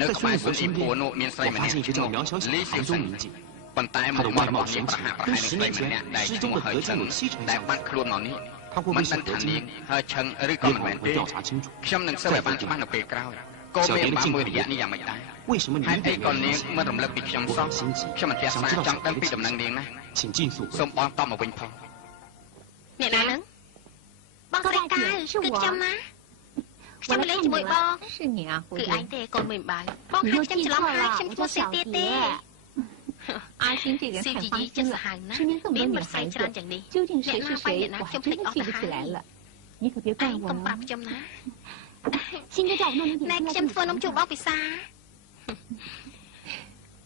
នៅក្បែរសុនអ៊ីភូនោះមានស្រីម្នាក់ឈ្មោះលីសៀវសិនប៉ុន្តែមុខមាត់របស់នាងប្រហាក់ប្រហែលនឹងស្រីម្នាក់ដែលឈ្មោះហើយឈឹងដែលបាត់ខ្លួនមកនេះមិនដឹងថានាងហើយឈឹងឬក៏មិនមែនទេខ្ញុំនឹងស៊ើបឲ្យបានច្បាស់នៅពេលក្រោយក៏មានបានមួយរយៈនេះយ៉ាងម៉េចដែរហើយអីក៏នាងមិនរំលឹកពីខ្ញុំសោះខ្ញុំអធិស្ឋានចង់ដឹងពីដំណឹងនាងណាសូមបងតបមកវិញផងអ្នកណាហ្នឹងបងស្រីកាយគឺខ្ញុំណាខ្ញុំលេងជាមួយបងគឺឯងទេកូនមិនបាយបងថាខ្ញុំច្រឡំហើយខ្ញុំឈ្មោះសេទៀតទេ阿星这个人太花心了，身边这么多女孩子，究竟谁是谁，我还真记不起来了。你可别怪我啊！星哥叫我弄点那ខ្ញុំធ្វើនំជូរបងពិសា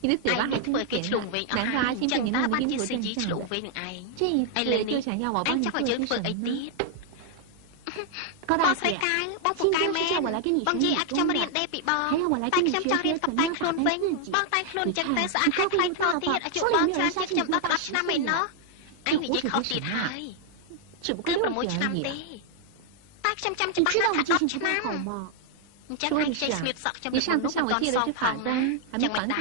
你的嘴巴还真甜呢，难怪阿星对你那么阴魂正正的。这一次就想要我帮你做些什么呢？高大姐，今天是叫我来跟你学女工的，还要我来跟你学学怎么样打扮自己。你看，你高贵又大方，说也没有人相信你都80岁了。这胡子是什么？只不过60岁而已。你知道我记性不太好吗？说的是啊，你上次向我借了支法簪，还没还给我。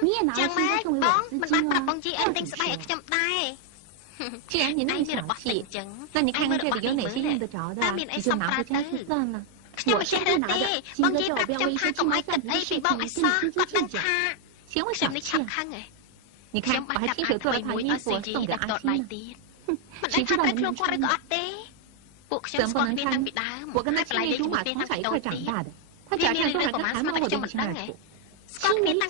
你也拿了新歌送给我的丝巾啊。既然你那么小气，那你看看这里有哪些用得着的，你就拿回家去算了。我现在拿着，新哥叫我不要为一些鸡毛蒜皮的事情跟你斤斤计较，嫌我小气。你看，我还亲手做了套衣服送给阿星呢。谁知道能不能穿呢？怎么不能穿？我跟那青梅竹马从小一块长大的，他脚上多少根汗毛我都一清二楚。青梅竹马，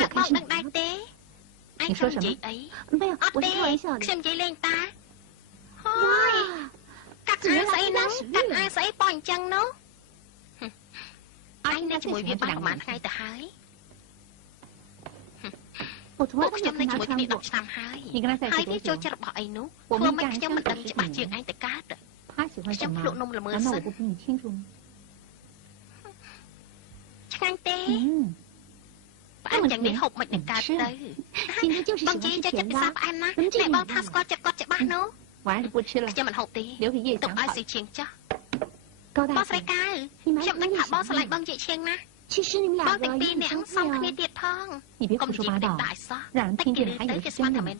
我看是你妈的。你说什么？没有，我是开玩笑的。哇，原来呢？阿英他最喜欢这两个颜色。我从来都没有看他穿过。你跟他在一起多久？我们干相处10几年。他喜欢什么？难道我不比你清楚吗？这么甜，好吃。今天就是喜欢吃甜的，怎么这样呢？我还是不吃了，留给叶想好。高大姐，你买什么也行呀？其实你们两个也很相似啊。你别胡说八道，让人听见了还以为是真的呢。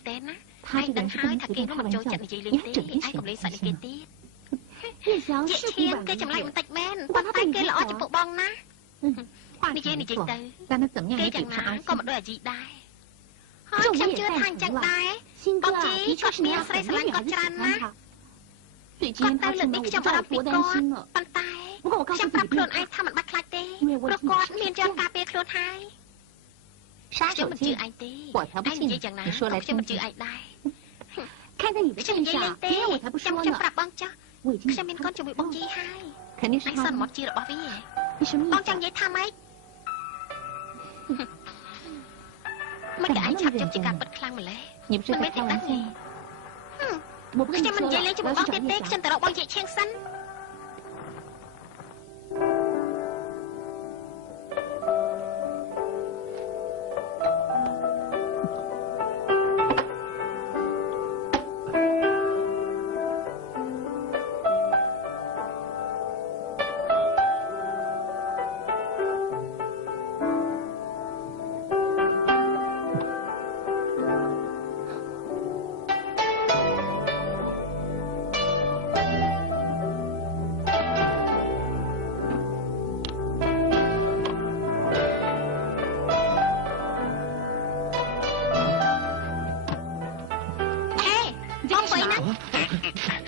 他这个人是不能随便开玩笑的，你还整天嫌我新鲜呢。叶翔是古板的人，我把他对你好啊。话是没错，但他怎么样也比不上阿星。这我也赞成了。新哥啊，的确是你要很多女孩子喜欢他。最近他进门，我不知道多担心了。不过我告诉你不用怕，因为我已经杀手靳，我才不信你说来听听。看在你的份上，别人我才不说呢。我已经想到了，肯定是他吗？你什么意思？干嘛那么认真呢？你不是在开玩笑吗？我不跟你说了，我要去找叶翔。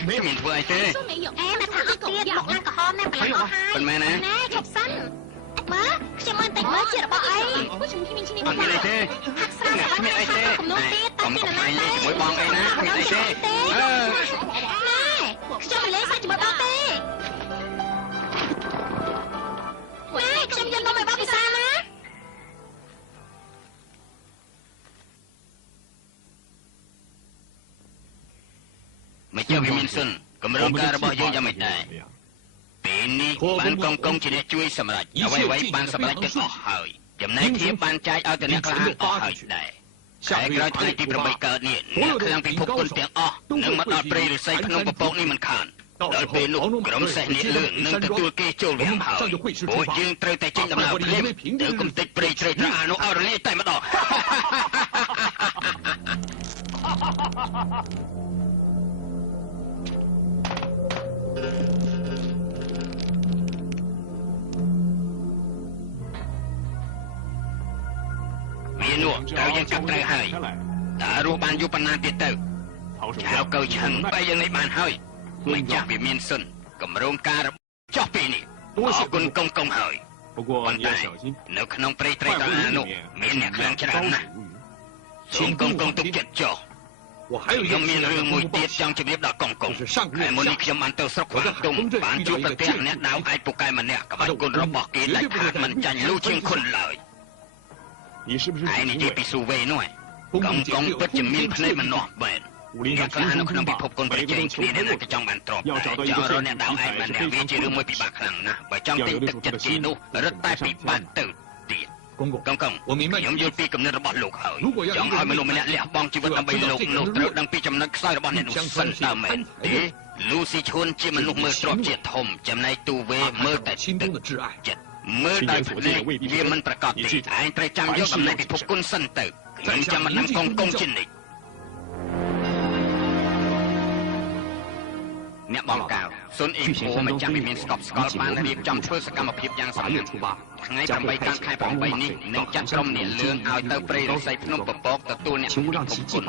ไม่มีตัวไอ้เต้มาทำให้กบยอกนั่งกับหอมนั่งไปแล้วให้เป็นแม่นะแม่ขับสั้นมาจะมันแต่งมาเจียร์บ่ไอ้ผู้ชมที่มีชื่อนี้ว่าไอ้เต้หักสั้นแต่ว่าไอ้เต้ผมนู้นตีตั้งที่นั่นไอ้มวยบองไอ้นะไอ้เต้แม่จะมาเล่นใส่จุดบอลเต้แม่จะยันบอลไปบ้าพิซซ่านะไม่เจ้าวิมินซุนกำลังการระบายยังไม่ได้ปีนี้บ้านกงจะได้ช่วยสำหรับเอาไว้บ้านสำหรับจะออกหายจำนายเทียบบ้านใจเอาแต่เนื้อกลางออกหายได้แต่กระทั่งที่ประบายเกิดเนี่ยเนื้อกลางเป็นพวกคนเตียงออกนึ่งมาตัดปรีหรือใส่ขนมปะปองนี่มันขาดโดยเป็นลูกกระมเสนี่เรื่องนึ่งตัวเกจโจเลี้ยงหายโอ้ยิงเตยแต่จริงดำน้ำเลี้ยงเดี๋ยวกุมติดปรีเตยตราโนเอาเรื่องไต่มาต่อមាននោះត្រូវយើងកាប់ត្រូវហើយតើរស់បានយូរប៉ុណ្ណាទៀតទៅឆៅកៅឆឹងបែយ៉ាងនេះបានហើយមិនចាស់វាមានសុនកម្រងការចោះពីនេះអរគុណកងហើយប៉ុន្តែនៅក្នុងព្រៃត្រីតានោះមានអ្នកខ្លាំងច្រើនណាស់សូមកងទុកចិត្តចោះ ខ្ញុំមានរឿងមួយទៀតចង់ជម្រាបដល់កងកុងហើយមុននេះខ្ញុំបានទៅស្រុកខ្វាងតុងបានជួបប្រទេសអ្នកដាវឯកពូកែម្នាក់ក្បាច់គុណរបស់គេដាច់ខាតមិនចាញ់លូជាងគុណឡើយឯនេះនិយាយពីស៊ូវេនោះកងកុងពិតជាមានភ្នែកមិននាស់បែនអ្នកខ្លះនៅក្នុងពិភពគុណប្រជែងគ្នាអ្នកណាក៏ចង់បានទ្រព្យចង់រកអ្នកដាវឯកម្នាក់វាជារឿងមួយពិបាកខ្លាំងណាស់បើចង់ទិញទឹកចិត្តគេនោះរត់តែពិបាកទៅទៀតកងខ្ញុំយល់ពីគំនិតរបស់លោកហើយចង់ឲ្យមនុស្សម្នាក់លះបង់ជីវិតដើម្បីលោកនោះត្រូវដឹងពីចំណុចខ្សោយរបស់អ្នកនោះសិនតើមែនទេលូស៊ីឈួនជាមនុស្សមើលទ្រព្យជាធំចំណែកទូវេមើលតែទឹកចិត្តមើលដោយភ្នែកវាមិនប្រកបទេឯងត្រូវចាំយកតំណែងពិភពគុណសិនទៅខ្ញុំចាំមិនដឹងកងជានិច្ចអ្នកបងកៅសុនអេងពោមិនចាំពីមានស្កប់ស្កល់បានរៀបចំធ្វើសកម្មភាពយ៉ាងសំខាន់ថ្ងៃ8កើតខែ8នេះនឹងចាត់ក្រុមអ្នកលឿងឲ្យទៅព្រៃរស័យភ្នំពពកទទួលអ្នកពិភពគុណ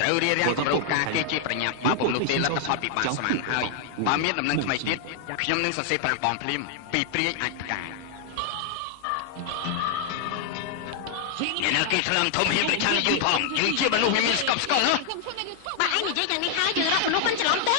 ត្រូវរៀបរៀងគម្រោងការគេជាប្រញាប់បើពុំនោះទេលទ្ធផលពិបាកស្មានហើយបើមានដំណឹងថ្មីទៀតខ្ញុំនឹងសរសេរប្រាប់បងភ្លាមពីព្រាយអាចផ្កាយអ្នកនៅគេឆ្លងធំហ៊ានប្រឆាំងនឹងយើងផងយើងជាមនុស្សមានស្កប់ស្កល់ហ៎បើឯងនិយាយយ៉ាងនេះហើយយើងរកមនុស្សមិនច្រឡំទេ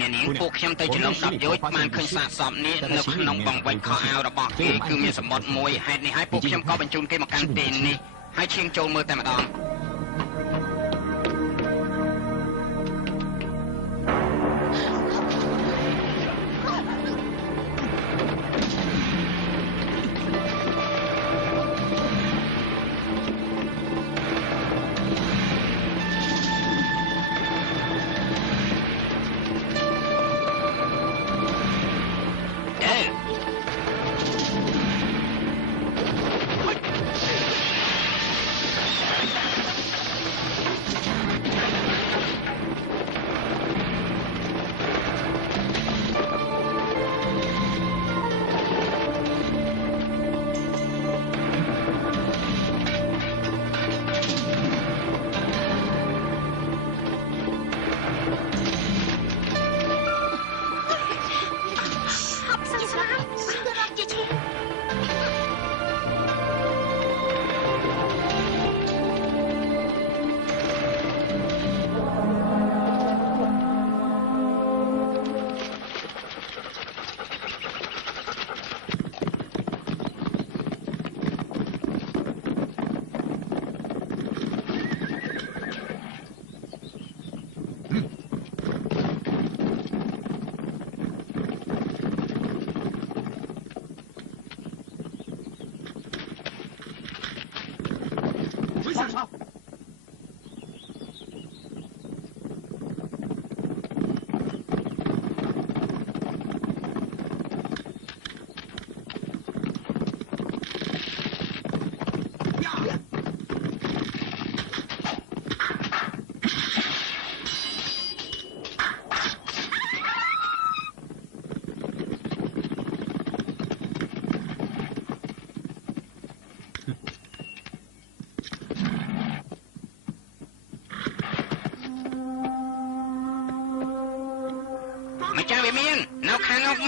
អ្នកនាងពួកខ្ញុំទៅចន្លង10យោជបានឃើញសាកសពនេះនៅក្នុងបងវែងខោអាវរបស់គេគឺមានសម្បត្តិមួយហេតុនេះហើយពួកខ្ញុំក៏បញ្ជូនគេមកកាន់ទីនេះហើយឈៀងចូលមើលតែម្ដង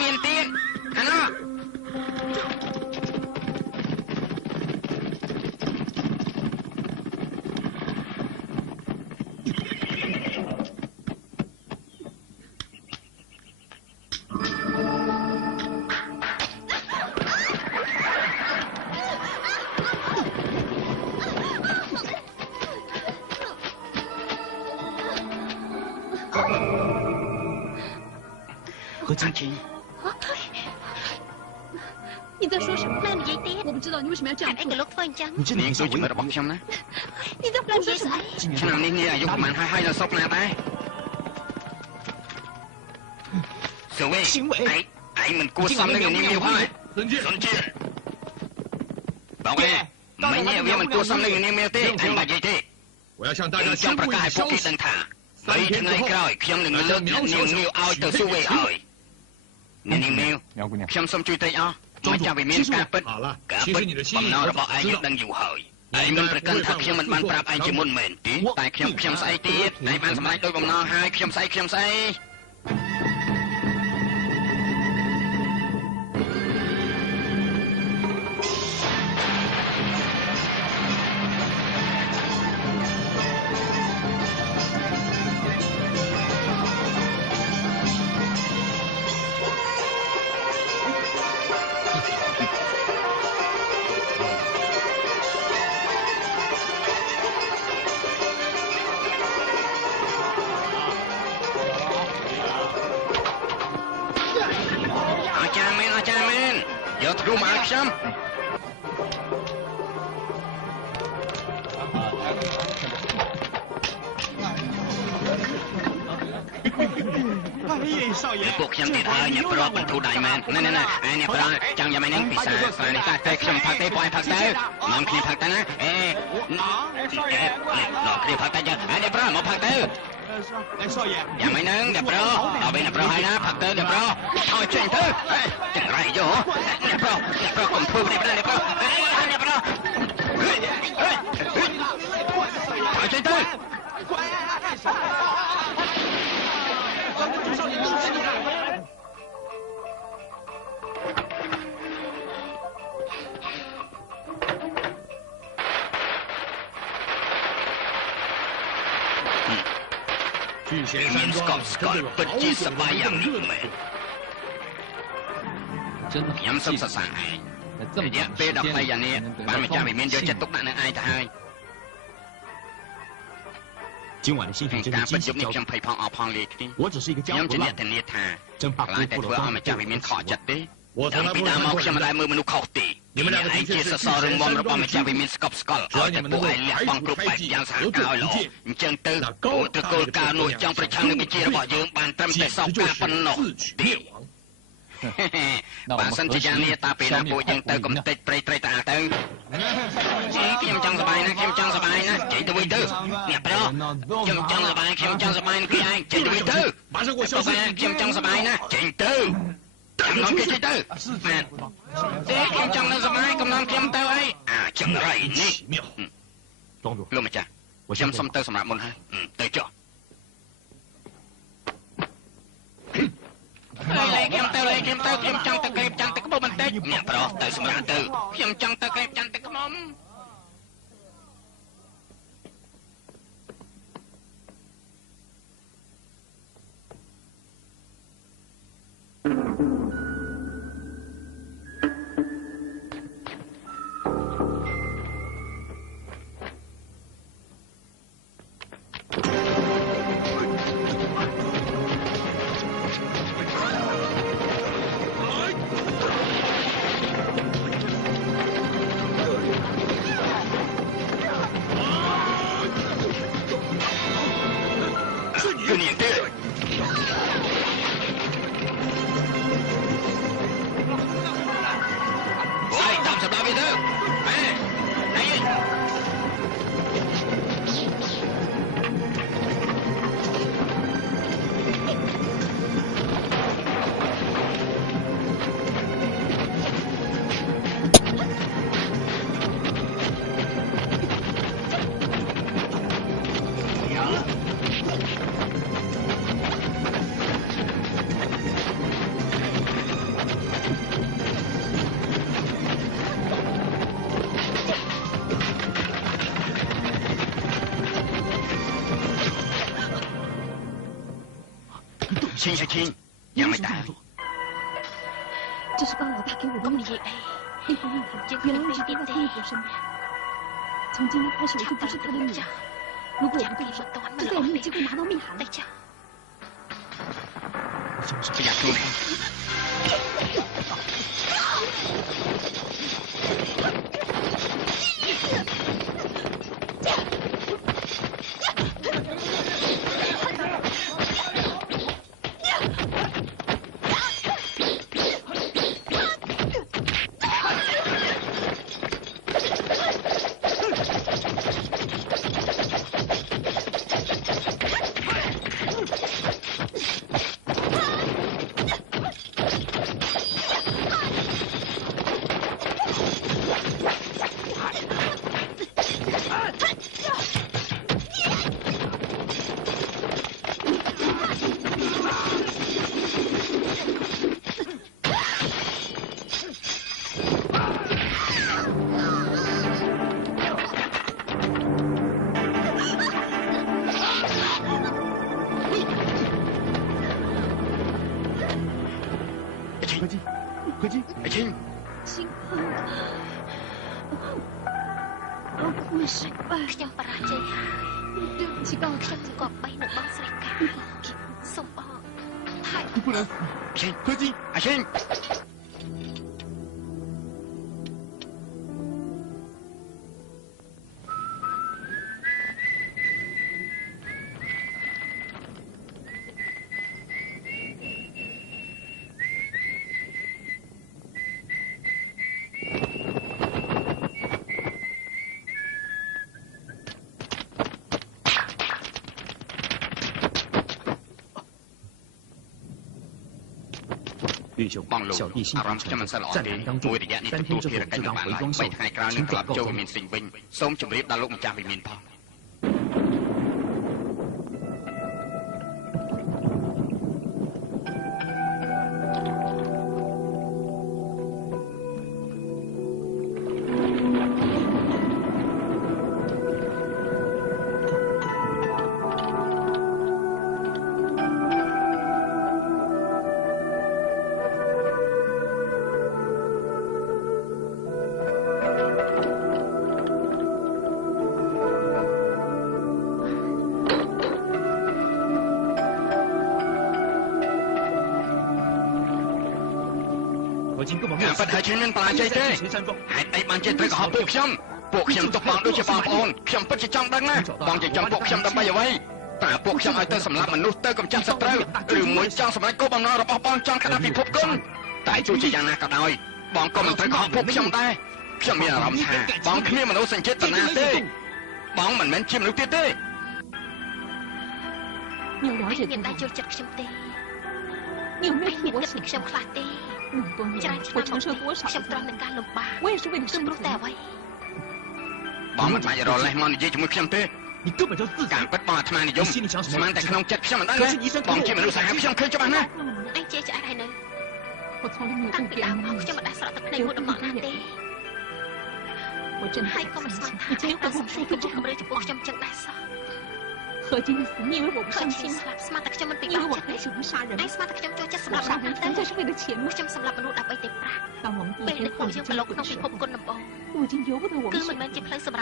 មានទៀតអានោះ何晶晶，你在说什么？那你爷爹，我不知道你为什么要这样 ไอ้ 做 กระลุกเฟิร์นจัง 你真的 នាង 很 ជួយ 像 ជំ 我 រឿរបស់ខ្ញុំណា 你在胡说什么？ ឆ្នាំនេះនាងអាយុប្រហែលហើយនៅសពណាដែរសវេឯងមិនគួរសំនឹងនាងនេះផងសុនជាបងឯងមិញនេះវាមិនគួរសំនឹងនាងនេះទេឯងមិននិយាយទេ 我要向大家 ចង់ 宣 ប្រ 布一 កាស 个 ឲ្យពួក 消 គេ 息 ដឹងថា3ថ្ងៃក្រោយខ្ញុំនឹងលើកអ្នកនាងនាវឲ្យទៅសួរវិញឲ្យអ្នកនាងនាវខ្ញុំសូមជួយតិចអស់មកចាំវាមានការពិត 好了， ការ 其 ពិ 实 ត 你的心 បំ 意 ណង 我 របស់ 早 ឯង 知 ខ្ញុំ 道 ដឹងយូរហើយឯងមិនប្រកាន់ថាខ្ញុំមិនបានប្រាប់ឯងជាមុនមែនទេតែខ្ញុំស្អីទៀតឯងបានសម្រេចដោយបំណងហើយខ្ញុំស្អីអាចារ្យមែនយកទ្រូមកឲ្យខ្ញុំ 哎，少爷， ពួកខ្ញុំទៀតហើយអ្នកប្រុសបន្ធូរដៃមែនណែឯអ្នកប្រុសចង់យ៉ាងម៉េចហ្នឹងពិសាស្រានេះតែខ្ញុំផឹកទេពួកឯងផឹកទៅនាំគ្នាផឹកទៅណានាំគ្នាផឹកទៅយើងអ្នកប្រុសមកផឹកទៅ 少爷， យ៉ាងម៉េចហ្នឹងអ្នកប្រុសដល់ពេលអ្នកប្រុសហើយណាផឹកទៅអ្នកប្រុសឲ្យចេញទៅចង្រៃយកអ្នកប្រុសកុំធ្វើនេះអ្នកប្រុសអ្នកប្រុសឲ្យចេញទៅ 聚贤 មាន 山 ស្ក 庄 ប់ស្ក 真 ល់ 的有 ពិត 好 ជាស 酒 ប្បាយយ៉ាង 能 នេះ 喝 មែន 真的 ខ្ញុំសូមសរសើរឯង 在这 រ 么 យៈ 短 ពេល 时 10 间 យ៉ាងនេះ 能得 បាន 到 ម្ចាស់វិមាន 高 យក 明 ចិត្តទុកដាក់នឹងឯងទៅហើយ 今晚的心情 ការ 真是 ពិត 惊 ជប់ 喜 នេះ 交 ខ្ញុំ 加。 ភ័យផងអស់ផងលាគ្នា 我只是一个江 ខ្ញុំ 湖 ជាអ្នក 浪 ធានាថា 真怕 ខ្លាច 辜 តែ 负 ធ្វើ 了 ឲ្យ 庄 ម្ចាស់វិមានខកចិត្តទេ 我 តាំ 从 ង 来 ពី 不会 ដើមមក 看 ខ្ញុំ 错 មិនដែល 你 មើលមនុស្សខុសទេ 你们两个 ឯង 的 ជា 确 ស 是 សរ 聚 រឹង 贤 មាំ 山 របស់ 庄 ម្ចាស់វិ 的 មានស្កប់ស្កល់ 只 ឲ្យ 要你 តែ 们 ពួក 能 ឯងលះ 够 បង់គ្រប់បែបយ៉ាងសាហាវឲ្យល្អអញ្ចឹងទៅអូត្រកូលកាលនោះចង់ប្រឆាំងនឹងវិជារបស់យើងបានត្រឹមតែ 简 សោក 直就 ការប៉ុណ្ណោះ 是自取灭亡。 បើសិនជាយ៉ាងនេះតាពេលណាពួកយើងទៅកំទេចព្រៃត្រីតាទៅខ្ញុំចង់សប្បាយណាខ្ញុំចង់សប្បាយណាចេញទៅវិញទៅអ្នកប្រុសខ្ញុំចង់សប្បាយខ្ញុំចង់សប្បាយនឹងគេឯងចេញទៅវិញទៅ 马上给我消失！ ខ្ញុំចង់សប្បាយណាចេញទៅចាំនាំគេចេញទៅមែនទេខ្ញុំចង់នៅសប្បាយកំណត់ខ្ញុំទៅអីចង្រៃនេះ 妙， 庄主， លោកម្ចាស់ខ្ញុំសុំទៅសម្រាប់មុនហើយទៅចុះខ្ញុំចង់ទៅក្រេបចង់ទៅក្បូបបន្តិចអ្នកប្រុសទៅសម្រាប់ទៅខ្ញុំចង់ទៅក្រេបចង់ទៅក្បូប គឺនាងទេអូយតាមសម្រាប់វាទៅហេណៃ 你亲是亲，ยังไม่ตาย 这是高老大给我的密语。你不问他，原来我是跟在公主身边。从今天开始，我就不是他的女儿。如果我不动手，就再也没有机会拿到密函了。不要出来！ 弟兄，小弟心肠诚恳，在南当中3天之后就当回庄效力，请转告宗。 សូមជម្រាបដល់លោកម្ចាស់វិមានផង ការពិតហើយខ្ញុំមានបរាជ័យទេហេតុអីបានជាត្រូវកុហកពួកខ្ញុំទុកបងដូចជាបងប្អូនខ្ញុំពិតជាចង់ដឹងណាបងជាចង់ពួកខ្ញុំដើម្បីអ្វីតើពួកខ្ញុំឲ្យទៅសម្លាប់មនុស្សទៅកម្ចាត់សត្រូវឬមួយចង់សម្រេចគោលបំណងរបស់បងចង់ក្តាប់ពិភពគុណតែទោះជាយ៉ាងណាក៏ដោយបងក៏មិនត្រូវកុហកពួកខ្ញុំដែរខ្ញុំមានអារម្មណ៍ថាបងគ្មានមនោសញ្ចេតនាទេបងមិនមែនជាមនុស្សទៀតទេ 你了解我吗？你有没有替我想？那么多年，我承受多少的痛苦？我也是为了生存。បងមិនបាច់រលេះមកនិយាយជាមួយខ្ញុំទេ 你根本就自ការពិតបងអាត្មានិយមស្មានតែក្នុងចិត្តខ្ញុំមិនដឹងទេបងជាមនុស្សសាហាវខ្ញុំឃើញច្បាស់ណាស់ 我从来没有误解你。我真的不相信，你竟然会跟我说个这样的话。 何金的死，你以为我不伤心吗？你以为我很喜欢杀人吗？我杀人纯粹是为了钱吗？当我们第一天碰见这鬼的时候，我已经由不得我们选择。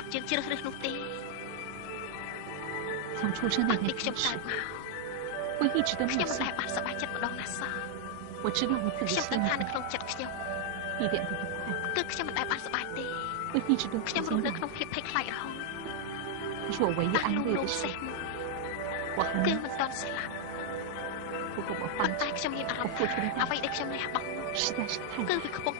从出生那天开始，我一直都没有想，我知道我自己心里一点都不快乐，我一直都不相信。可是我唯一安慰的是。 我还没死，不过我放弃，我付出的代价实在是太大。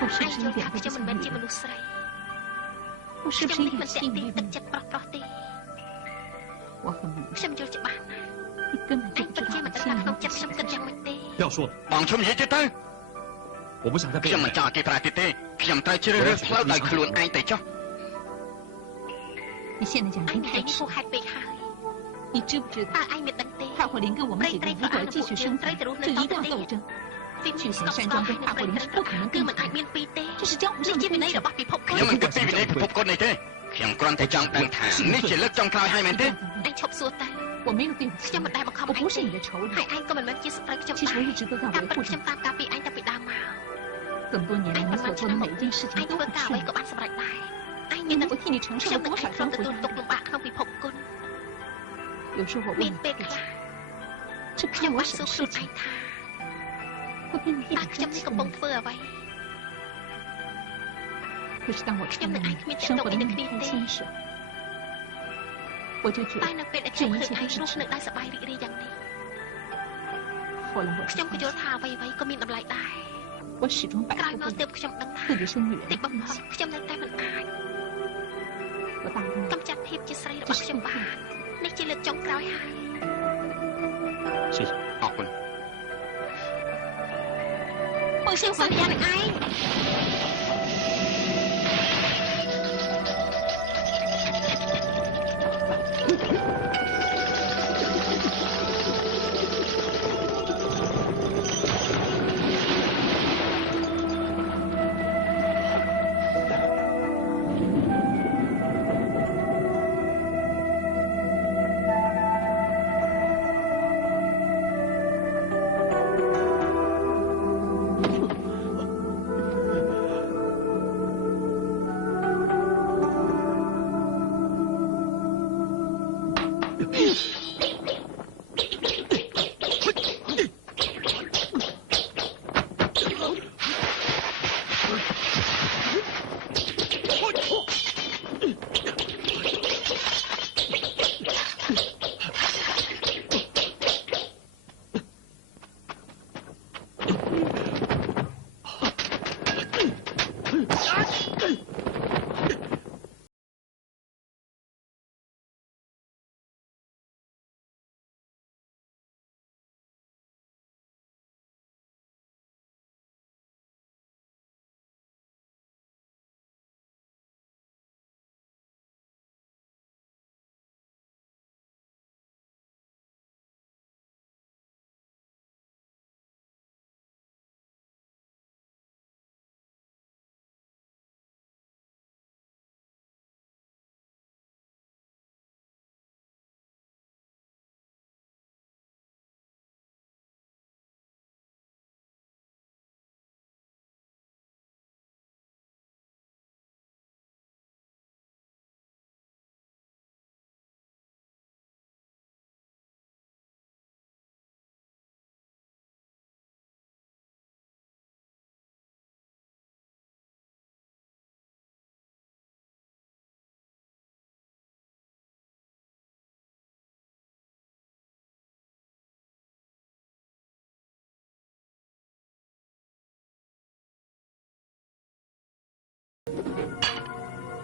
我是不是一点都不像女人？我是不是一点吸引力都没有？我很明白。 你根本就不知道我心里面在想什么。不要说了，បងខ្ញុំនិយាយទៅ我不想再被ខ្ញុំមិនចង់គេប្រាទៀតទេខ្ញុំត្រូវជ្រើសរើសផ្លូវដោយខ្លួនឯងទៅចុះ 你现在讲真的是，你知不知道，大火林跟我们几个如果要继续生存，就一定要斗争。巨型山庄跟大柏林是不可能គឺ 并 មិន 存 អាចមានពីរទេ 这是江湖 នេះ 上的 ជាវិន័យ 规矩 របស់ពិភពគុណ ខ្ញុំមិនគិតពីវិន័យពិភពគុណនេះទេខ្ញុំគ្រាន់តែចង់ដឹងថានេះជាលើកចុងក្រោយហើយមែនទេ ឯងឈប់សួរតែ 我没有对不起 ខ្ញុំមិនដែលបង្ខំ 我 ឯង 不是 ទេ 你的仇 ហើយ 人 ឯងក៏មិនមែនជាសត្រូវខ្ញុំ 其实我一直都在 តាម 维 ពិត 护 ខ្ញុំ 你 តាមការពីឯងតាំងពីដើមមក 这么多年来 ឯង 你 មិន 所 បាន 做的每一件事 ឯ 情 ង 都 ធ្វើ 很 ការអ្វី 顺 ក៏បានសម្រេចដែរឯង 你 មាន 能 តែ 够替你承受 ខ្ញុំ 了 នឹង 多 ឯ 少 ងគ្រប់ 江湖 ទទួល 压 ទុក 力 លំបាកក្នុងពិភពគុណ 有时候我问 មាន 你 ពេលខ្លះ 是 ខ្ញុំ 看我 បាន 什 សួ 么 រខ្លួន 事 ឯ 情 ងថា 会被你一 តើ 直 ខ្ញុំ 珍 នេះ 惜 កំពុង 你 ធ្វើអ្វី 可是当我 ខ្ញុំ 看 នឹង 到 ឯងគ្មាន 你 តាក់ 生 ទង 活 អី 的 នឹង 那 គ្នា 么开 ទេ 心时我就觉 តែ 得 នៅពេលដែលខ្ញុំឃើញឯងរស់នៅដោយសប្បាយរីករាយយ៉ាងនេះ 后来我 ខ្ញុំ 才 ក៏យល់ 发 ថាអ្វីៗក៏មានតម្លៃដែរ 现我始终摆 ក្រោយ 脱 មក 不 ទើ 了 បខ្ញុំដឹងថា 自己是女 ទី 人的 បំ 东 ផុត 西 ខ្ញុំនៅតែមិនអាច 我答应 កំចាត់ភាពជាស្រីរបស់ 这是 ខ្ញុំ 不 បាន 对 នេះជាលើកចុងក្រោយហើយ 谢谢。 អរគុណ ពួកខ្ញុំសន្យានឹងឯង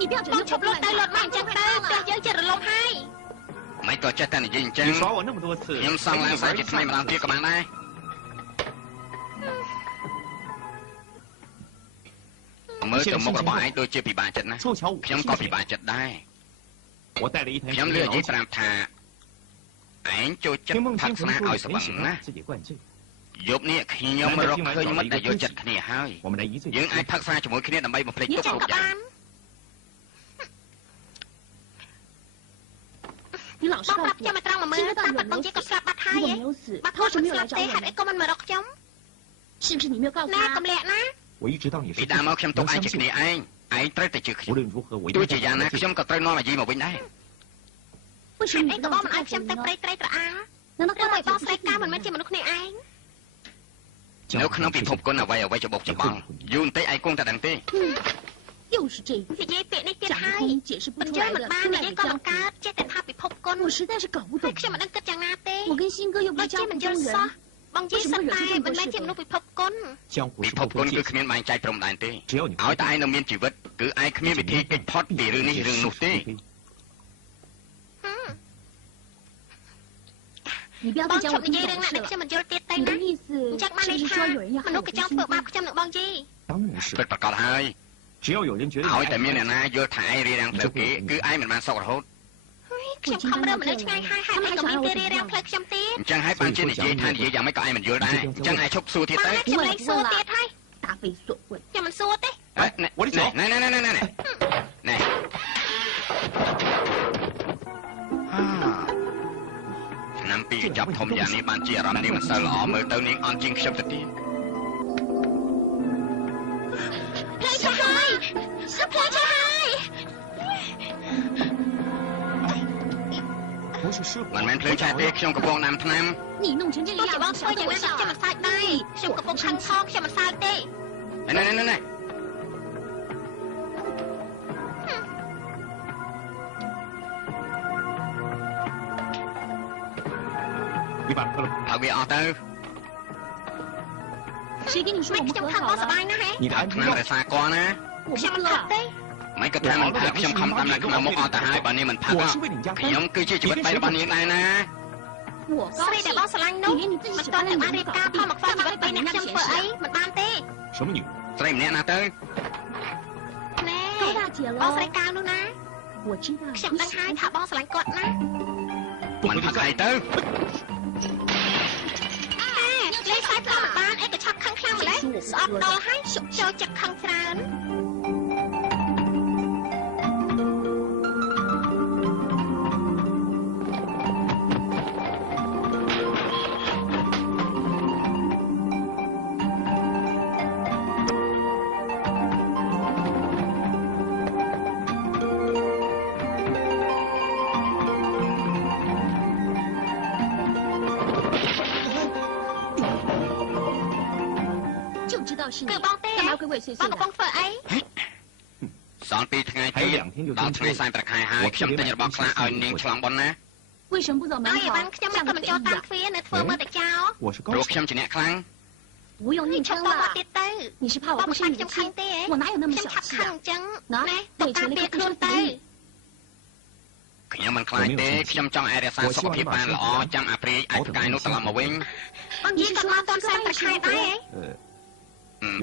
你不要整 បង 天 ឈប់លត់ទៅលត់មកអញ្ចឹងទៅពេលយើងចិត្តរលំហើយ មិនក៏ចេះតែនិយាយអញ្ចឹង 你耍我那么多次， ខ្ញុំសងឡើងសារជាថ្មីម្ដងទៀតក៏បានដែរមើលទៅមុខរបស់ឯងដូចជាពិបាកចិត្តណាស់ 凑巧我 ខ្ញុំក៏ពិបាកចិត្តដែរ 我带了一台 ខ្ញុំលឺនិយាយប្រាប់ថាឯងចូលចិត្ត 听梦 ផឹក 清 ស្នា 风 ឲ្យ 说 ស 很 បឹង 喜 ណា 欢自己灌醉， យប់នេះខ្ញុំរកឃើញមិត្តដែលយកចិត្តគ្នាហើយ 我们来一醉 យើងអាច 解 ផឹកស្នាជាមួយគ្នាដើម្បីបំភ្លេច អញ្ ទុក្ខ ចឹង គ្រប់ ក៏ យ៉ាង បាន 你老实 បង 告 ប្រាប់ 诉 ខ្ញុំ 我， មកត្រង់មកមើលតាមពិតបងជាក៏ស្លាប់បាត់ហើយ 如果 ហ៎ 没有死， បាត់ 他 គាត់ 为什么 មិន 又 ស្លា 来 ប់ 找 ទេ 我 ហេតុអី 呢？ ក៏មិនមករកខ្ញុំ 是不是你没有告诉 ណា 他 កំ？លែកណា 我一直到你 ពី 是 ដើមមកខ្ញុំទុកឯង 相 ជា 信 គ្នាឯងឯងត្រូវតែជឿខ្ញុំ 无论如何，我一 ទោះ 定 ជាយ៉ាងណា 会 ខ្ញុំក៏ត្រូវនាំអាយីមកវិញដែរ 为什 ហេ 么 តុអី 你 ក៏ 不 បង 让我 មិនឲ្យខ្ញុំ 去 ទៅ 呢 ព្រៃត្រីត្រអាង 难道 ឬ 后 មួយ 来 បង 不 ស្រី 是 កា 你 មិនមែន 吗 ជាមនុស្សគ្នាឯង នៅក្នុងពិភពគុណអ្វីអ្វីច្បុកច្បងយូរបន្តិចឯងគង់តែដឹងទេ 又是这个 និយាយពាក្យនេះទៀត 讲 ហើ 不 យ 通、解释不 មិន 出 យល់ 来 មិន 的 បាន 出 និ 来 យាយ 的 ក៏ 江 មិនកើត 湖， ចេះតែថាពិភពគុណ 我实在是搞不 ហើយ 懂。 ខ្ញុំមិនដឹងគិតយ៉ាងណាទេ 我跟新哥又不 ដូច 是 ជា 江 មិន 湖 យល់ 中 សោះ 人， បងជីសិនតែមិនមែនជាមនុស្សពិភពគុណ 江湖 ពិ 是 ភ 不 ពគុណ 分 គឺ 界 គ្មានបែងចែកព្រំដែនទេ 只要你 ឲ្យតែឯងនៅមានជីវិតគឺឯងគ្មានវិធីគេចផុតពីរឿងនេះរឿងនោះទេ 你不要 ប 再 ង 讲 ឈ 我 ប់ 听 និយាយ 不 រឿង 懂 ណា 事 ដែល 了。 ខ្ញុំមិនយល់ទៀតទៅ 你的 ណា 意思 អញ្ចឹងបាន 是 ន័ 不 យ 是 ថា 说有人要害 មនុ 我 ស្សក៏ 跟 ចង់ 新 ធ្វើបាប 哥？ ខ្ញុំនឹងបងជី 当然是 ពិតប្រកបហើយ 只要有人觉得你 ឲ្យតែ 爱 មាន 他 អ្នកណាយល់ថាឯងរៀបរៀងផ្លូវគេគឺឯងមិនបានសុខរហូត ខ ខ្ញុំខំរើមនុស្សឆ្ងាយហើយហើយឯងក៏មានគេរៀបរៀងផ្លូវខ្ញុំទៀត chẳng hay ban trênនិយាយថានិយាយយ៉ាងម៉េចក៏ឯងមិនយល់ដែរchẳng aiឈប់សួរទៀតទៅ ខ្ញុំលែងសួរទៀតហើយ 答非所问。 ខ្ញុំមិនសួរទេ ណែឆ្នាំពីកញ្ចប់ធំយ៉ាងនេះបានជាអារម្មណ៍នាងមិនសូវល្អមើលទៅនាងអន់ជាងខ្ញុំទៅទៀត ផ្លែចាហើយផ្លែចាហើយ មិនមែនភ្លើងឆេះទេខ្ញុំកំពុងដាំថ្នាំ 你弄成这个 បង 样 ច្បង 子， ធ្វើ 什么 យ៉ាង 都 ណា 不 ខ្ញុំ 知 មិនសើចដែរខ្ញុំកំពុងខឹងខកខ្ញុំមិនសើចទេ ណែ ហើយវាអស់ទៅ 谁跟你说我们 ខ្ញុំ 和 ខឹង 好 បងស 了 ប្？បាយណាស់ហ៎ ថ្នាំរក្សាគាត់ណា 我不 ខ្ញុំ 喝 មិនខឹងទេ មិនក៏ថាមិនថាខ្ញុំខំតាមនៅក្នុងមុខអត់ទៅហើយបើនាងមិនផឹកខ្ញុំគឺជាជីវិតបែបរបស់នាងដែរណា 我高 ស្រីដែលបងស្រឡាញ់នោះ 你连你自己 មិន 喜 ទា 欢 ន់ 的 តែ 女 បាន 人 រៀប 搞 ការ 定 ផលមកខ្វល់ជីវិតបីអ្នកខ្ញុំធ្វើអីមិនបានទេ 什么女？ ស្រីម្នាក់ណាទៅ ណែ 高大姐 បងស្រី 喽， កាវនោះណា 我知道 ខ្ញុំ 你 ដឹង 喜 ហើយ 欢 ថាបងស្រឡាញ់គាត់ណា មិនផឹកអីទៅ លេងខ្សែផ្លោមិនបានអីក៏ឆាប់ខឹងខ្លាំងម្ល៉េះស្អប់ដល់ហើយចូលចិត្តខឹងច្រើន 就知道是你， គឺបងទេ 干嘛鬼鬼祟 បង 祟 កំពុ 的？ ងធ្វើអី សល់2ថ្ងៃទៀតដល់ថ្ងៃសែនប្រខែហើយខ្ញុំទិញរបស់ខ្លះឲ្យនាងឆ្លងបុណ្យណា 为什么不走门 ឲ្យអីវ៉ា 口 ន់ខ្ញុំ 像 ក៏ 个 មិន 匪 ចូល 一 តាម 样？ ទ្វារនៅធ្វើមើលតែចោល 我是高 ព្រោះ 手 ខ្ញុំជាអ្នកខ្លាំង 不用 នេះ 硬 ឈប់ 撑 បងមក 了 ទៀត，ទៅ 你是怕我 បង 不 មិន 是 ខ្លាច 你 ខ្ញុំ 的 ខឹង 妻？ ទេ 我哪有那么 ខ្ញុំ 小 ឆាប់ 气 ខឹង 啊 អ？ញ្ចឹង ណា ណែ 对 ទៅតាម 谁 ពី 那个 ខ្លួន 是 ទៅ 你。 ខ្ញុំមិនខ្លាចទេខ្ញុំចង់ឲ្យរក្សាសុខភាពបានល្អចាំអាព្រាយអាចផ្កាយនោះត្រឡប់មកវិញ បងនិយាយគាត់មកតាមសែនប្រខែដែរ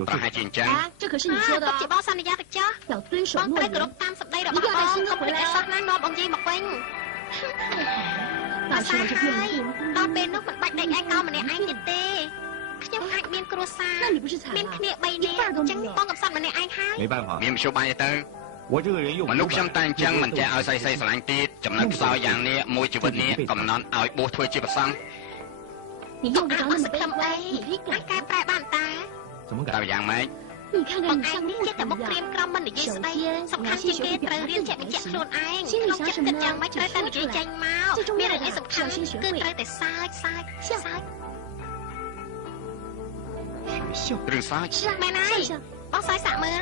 ប្រហែលជាអញ្ចឹង 啊，这可是你说的 គាត់ជាបងសន្យាទៅចាស់ 要遵守 បង 诺 ត្រូវគោរ 言 ព。តាមសម្ដីរបស់បងកុំភ្លេចអសោះណានាំបងយាយមកវិញ 大 អា 师 សា 我是 ហើ 骗 យ 你， ដល់ពេលនោះមិនបាច់ដេកឯកោម្នាក់ឯងទៀតទេខ្ញុំអាចមានគ្រួសារ 那你不是惨 មាន 了？ គ្នា3នាក់អញ្ចឹងបងកំសត់ម្នាក់ឯងហើយ 没办法， មានមធ្យោបាយទៅ 我这个人又 មនុស្សខ្ញុំតែអញ្ចឹងមិនចេះឲ្យស្រីស្រឡាញ់ទៀតចំណុចខ្សោយយ៉ាងនេះមួយជីវិតនេះកំណត់ឲ្យបួសធ្វើជាប្រសង់ 你用不 អ 着 ត់ 那 ស 么悲 ង្ឃឹមអី 观，你可以 អាចកែ 改。 ប្រែបានតា 怎么 ទៅ 改？ យ៉ាងម៉េច 你看 បង 看你 ឯ 像 ង 木 នេះ 头 ចេះតែ 一 មុខក្រៀ 样 ម。ក្រំមិននិយាយ 首 ស្ដី 先， សំ 你 ខាន់ 要 ជាង 先学 គេ 会表 ត្រូវ 达 រៀន 自 ចេះ 己 បញ្ 的 ជាក់ 心 ខ្លួនឯង 心里 ក្នុង 想 ចិត្ត 什 គិ 么 តយ៉ាងម៉េច 呢？ ត្រូវ 就 តែ 说 និ 出 យាយចេញ 来。 មក 最重 មាន 要 រឿងអី 的 សំ 是 ខាន់ 要先学 គឺ 会 ត្រូវតែសើចសើចសើច 学校 រឿងសើច 是啊， មែនហើយ 笑笑。 បងសើចសាក់មើល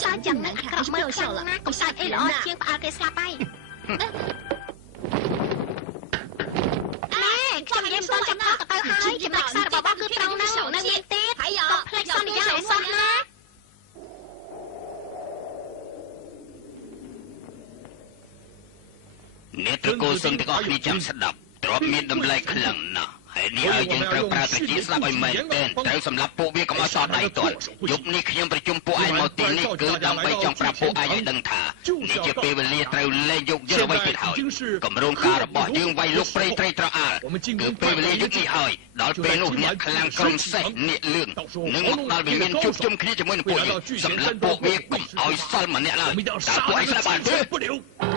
សើចយ៉ាងណាអាក្រក់មើលខ្លាំងណាស់កុំសើចអីល្អជាងផ្អើលគេស្លាប់ហើយខ្ញុំនិយាយមិនតាន់ចប់ទៅហើយចំណុចខ្សែរបស់បងគឺត្រង់ហ្នឹងនៅមានទៀត 还有 កុំភ្លេចសន្យាឲ្យសោះណា អ្នកត្រកូលសឹងទាំងអស់គ្នាចាំស្ដាប់ទ្របមានតម្លៃខ្លាំងណាស់ហើយនេះឲ្យយើងត្រូវប្រើប្រជាស្លាប់ឲ្យមែនទែនត្រូវសម្រាប់ពួកវាកុំឲ្យសល់ដៃទាល់យប់នេះខ្ញុំប្រជុំពួកឯងមកទីនេះគឺដើម្បីចង់ប្រាប់ពួកឯងឲ្យដឹងថានេះជាពេលវេលាត្រូវលែងយកយកអ្វីទៀតហើយគម្រោងការរបស់យើងវាយលុកព្រៃត្រីត្រអាលគឺពេលវេលាយុតិហើយដល់ពេលនោះអ្នកខ្លាំងក្រុមសេះនាគលឿងនឹងមកដល់វិមានជួបជុំគ្នាជាមួយនឹងពួកយើងសម្រាប់ពួកវាកុំឲ្យសល់ម្នាក់ឡើយ 我们一定要 តើ 杀 ពួកឯ 完 ងស្ដាប់បាន 这 ទេ 绝不留。 អ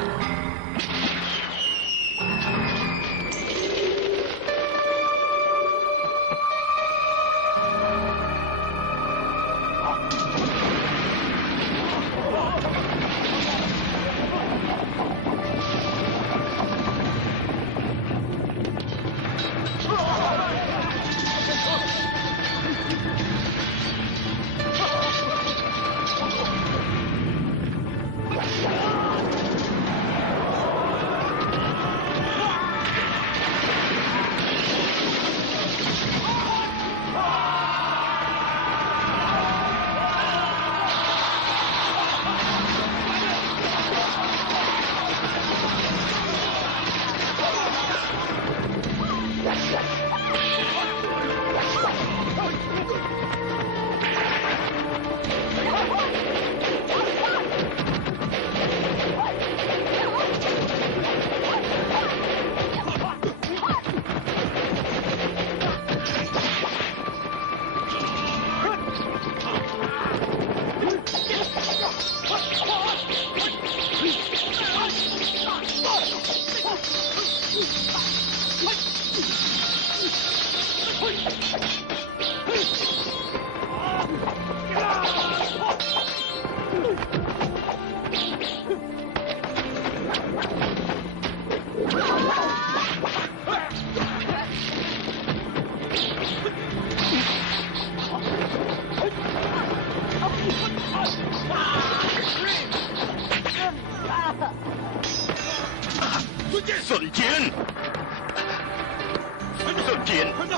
សុនជៀន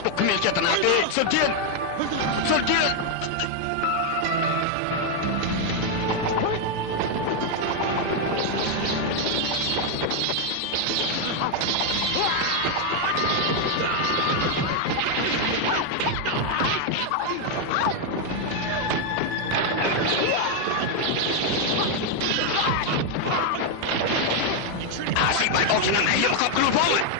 ពុកគ្មានចេតនាទេសុនជៀនអាស៊ីបាយអស់ឆ្នាំហើយយកមកកប់ខ្លួនផង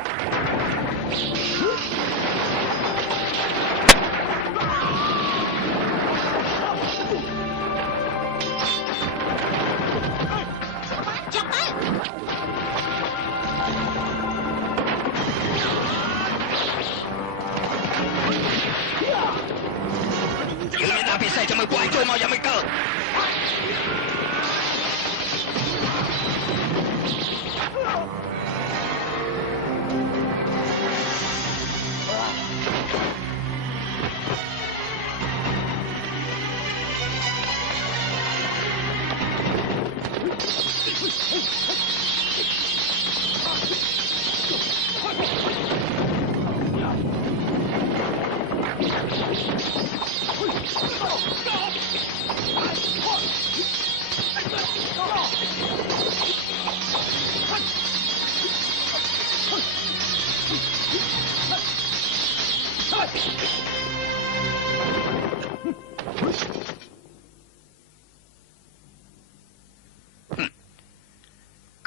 ចាំមើលពួកឯងចូលមកយ៉ាងមិនកើត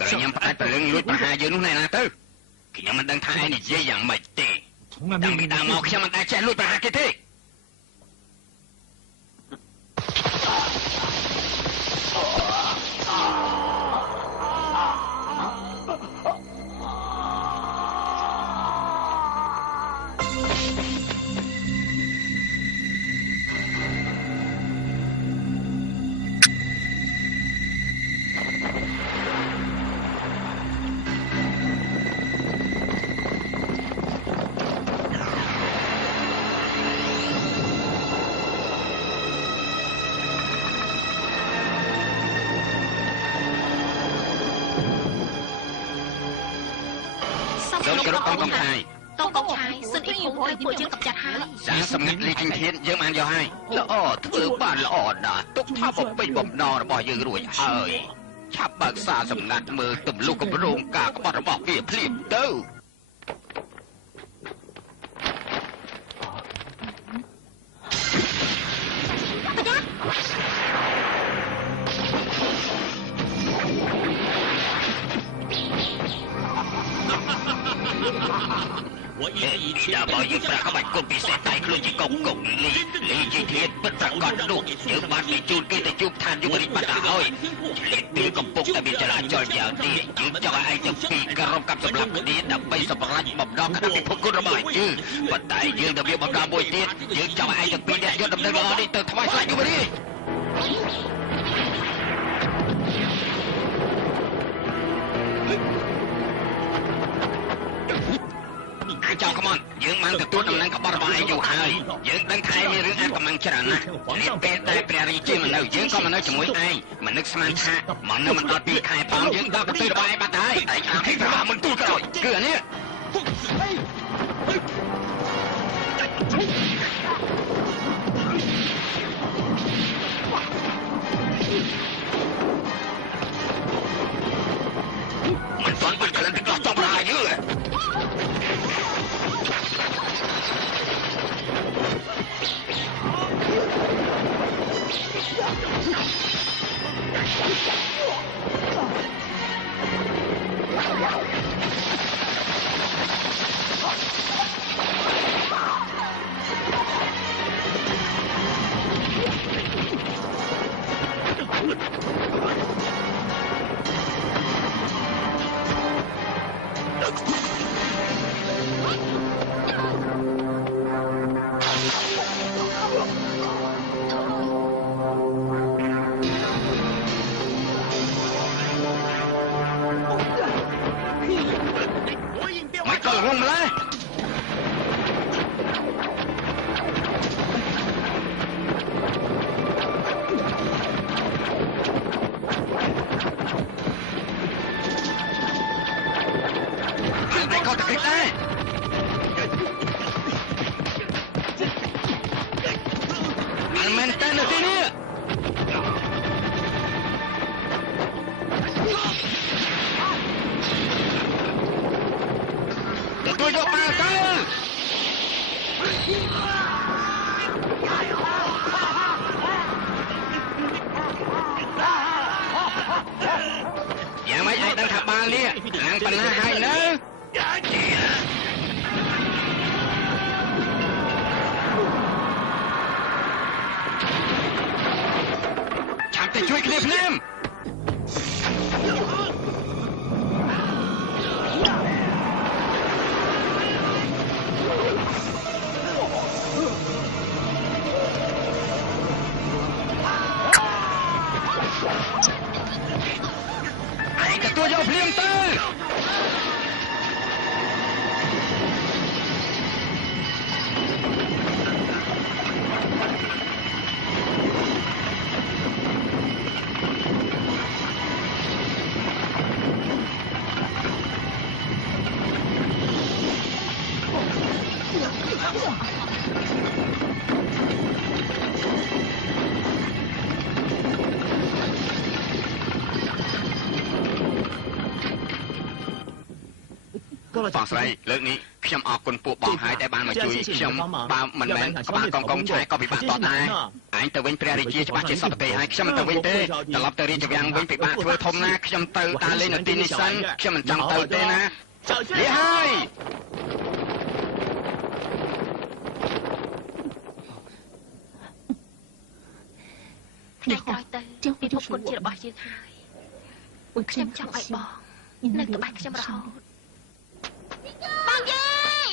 ខ្ញុំផ្ដាច់ព្រលឹងលួចប្រហារយើងនោះណែណាទៅខ្ញុំមិនដឹងថាឯងនិយាយយ៉ាងម៉េចទេតាំងពីដើមមកខ្ញុំមិនដែលចេះលួចប្រហារគេទេចូលគោរពអង្គកំឆាយកងកំឆាយសិនអ៊ីភូឲ្យពួកយើងកំចាត់ហើយសារសម្ងាត់លីជំធានយើងបានយកហើយល្អធ្វើបានល្អណាស់ទុកថាបំពេញបំណងរបស់យើងរួចហើយឆាប់បើកសារសម្ងាត់មើលទម្លុះគម្រោងការក្បត់របស់វាភ្លាមទៅđã bao nhiêu pra các bạn cùng bị xe tay luôn chỉ công cùng lý chi thiết bất ra còn đủ những bạn bị chun kia thì chụp than như mình bắt đầu thôi liệt tiêu công phục tại vì trở lại cho giờ đi những cho ai trong phi cà rong cặp sập lắm đi đập bay sập lắm bầm đó cái bị phục rồi mà chứ vận tải dương đặc biệt bầm đó bồi tiết những cho ai trong phi đẹp vô đập đó đi từ thoải mái như vậy đi chào come on យើងបានទទួលដំណឹងក្បត់របស់ឯងយូរហើយយើងដឹងថាមានរឿងអាចកំងច្រើនណាស់នេះពេលតែព្រះរាជាមិននៅយើងក៏មិននៅជាមួយឯងមិននឹកស្មានថាមកនៅមិនដល់2ខែផងយើងដល់ប្រទេសរបស់ឯងបាត់ហើយឯងអាចឲ្យប្រហាមិនទូលក្រោយគឺអានេះមិនទាន់បាត់កលិនទឹកដោះចង់ប្រហាយយើ តែក៏តែដែរអលមែនតែនៅទីនេះទទួលយកបាល់ទៅយ៉ាងម៉េចឯងដឹងថាបាល់នេះខាងបណ្ណាហើយនៅឆាប់ទៅជួយគ្នាភ្លាមទទួលយកភ្លាមទៅបងស្រីលើកនេះខ្ញុំអរគុណពួកបងហើយដែលបានមកជួយខ្ញុំបើមិនមែនក្បាលកងឆាយក៏ពិបាកតដែរឯងទៅវិញព្រះរាជាច្បាស់ជាសពទេហើយខ្ញុំមិនទៅវិញទេត្រឡប់ទៅរាជវាំងវិញពិបាកធ្វើធំណាខ្ញុំទៅដើរលេងនៅទីនេះសិនខ្ញុំមិនចង់ទៅទេណាលីហើយថ្ងៃក្រោយទៅពិភពគុណជារបស់យើងហើយខ្ញុំចង់ឲ្យបងនៅក្បែរខ្ញុំរហូតបងយាយ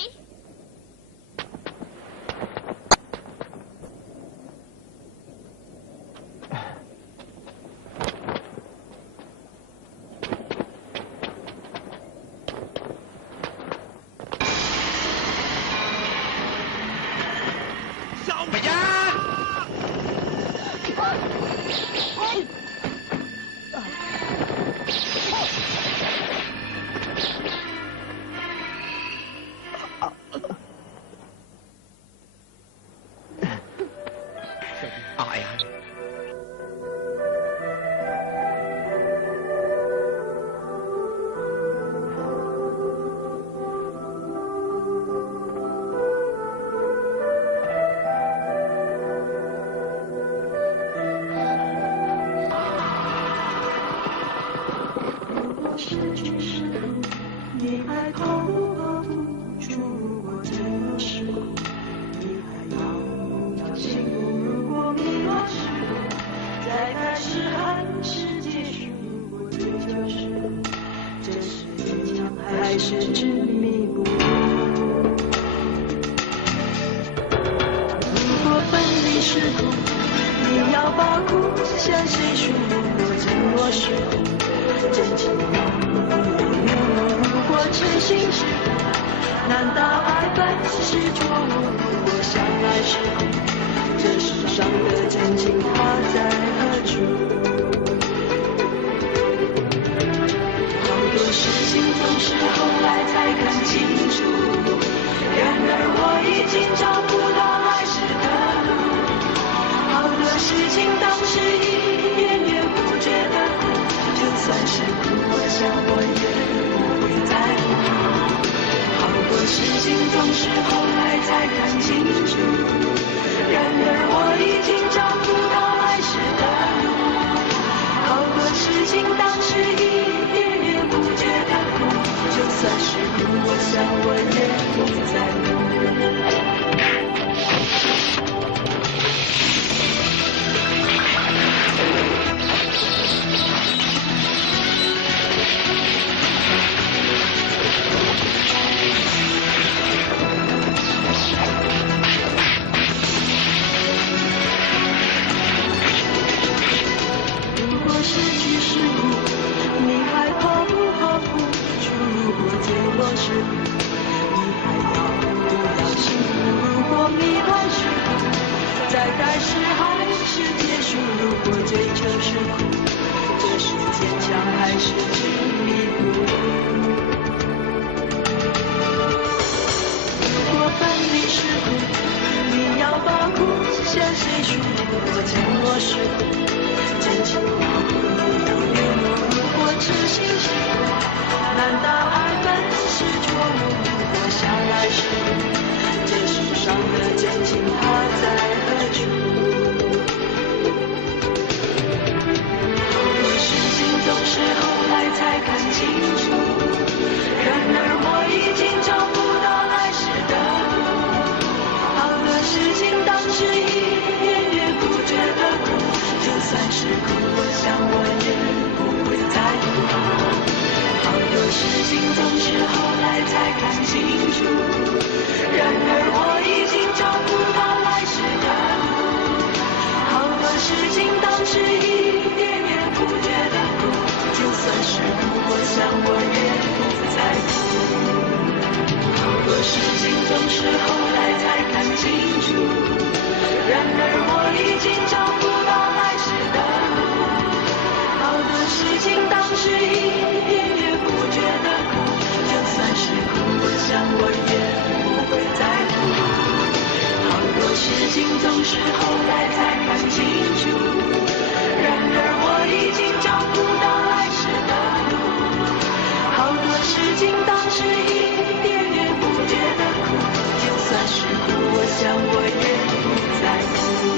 ប្រយ័ត្ន事情总是后来才看清楚，然而我已经找不到来时的路。好多事情当时一点也不觉得苦，就算是苦，我想我也不在乎。好多事情总是后来才看清楚，然而我已经找不到来时的路。好多事情当时一点也不觉得苦，就算是苦，我想我也不会在乎。好多事情总是后来才看清楚，然而我已经找不到来时的路。好多事情当时一点也不觉得苦，就算是苦，我想我也不在乎。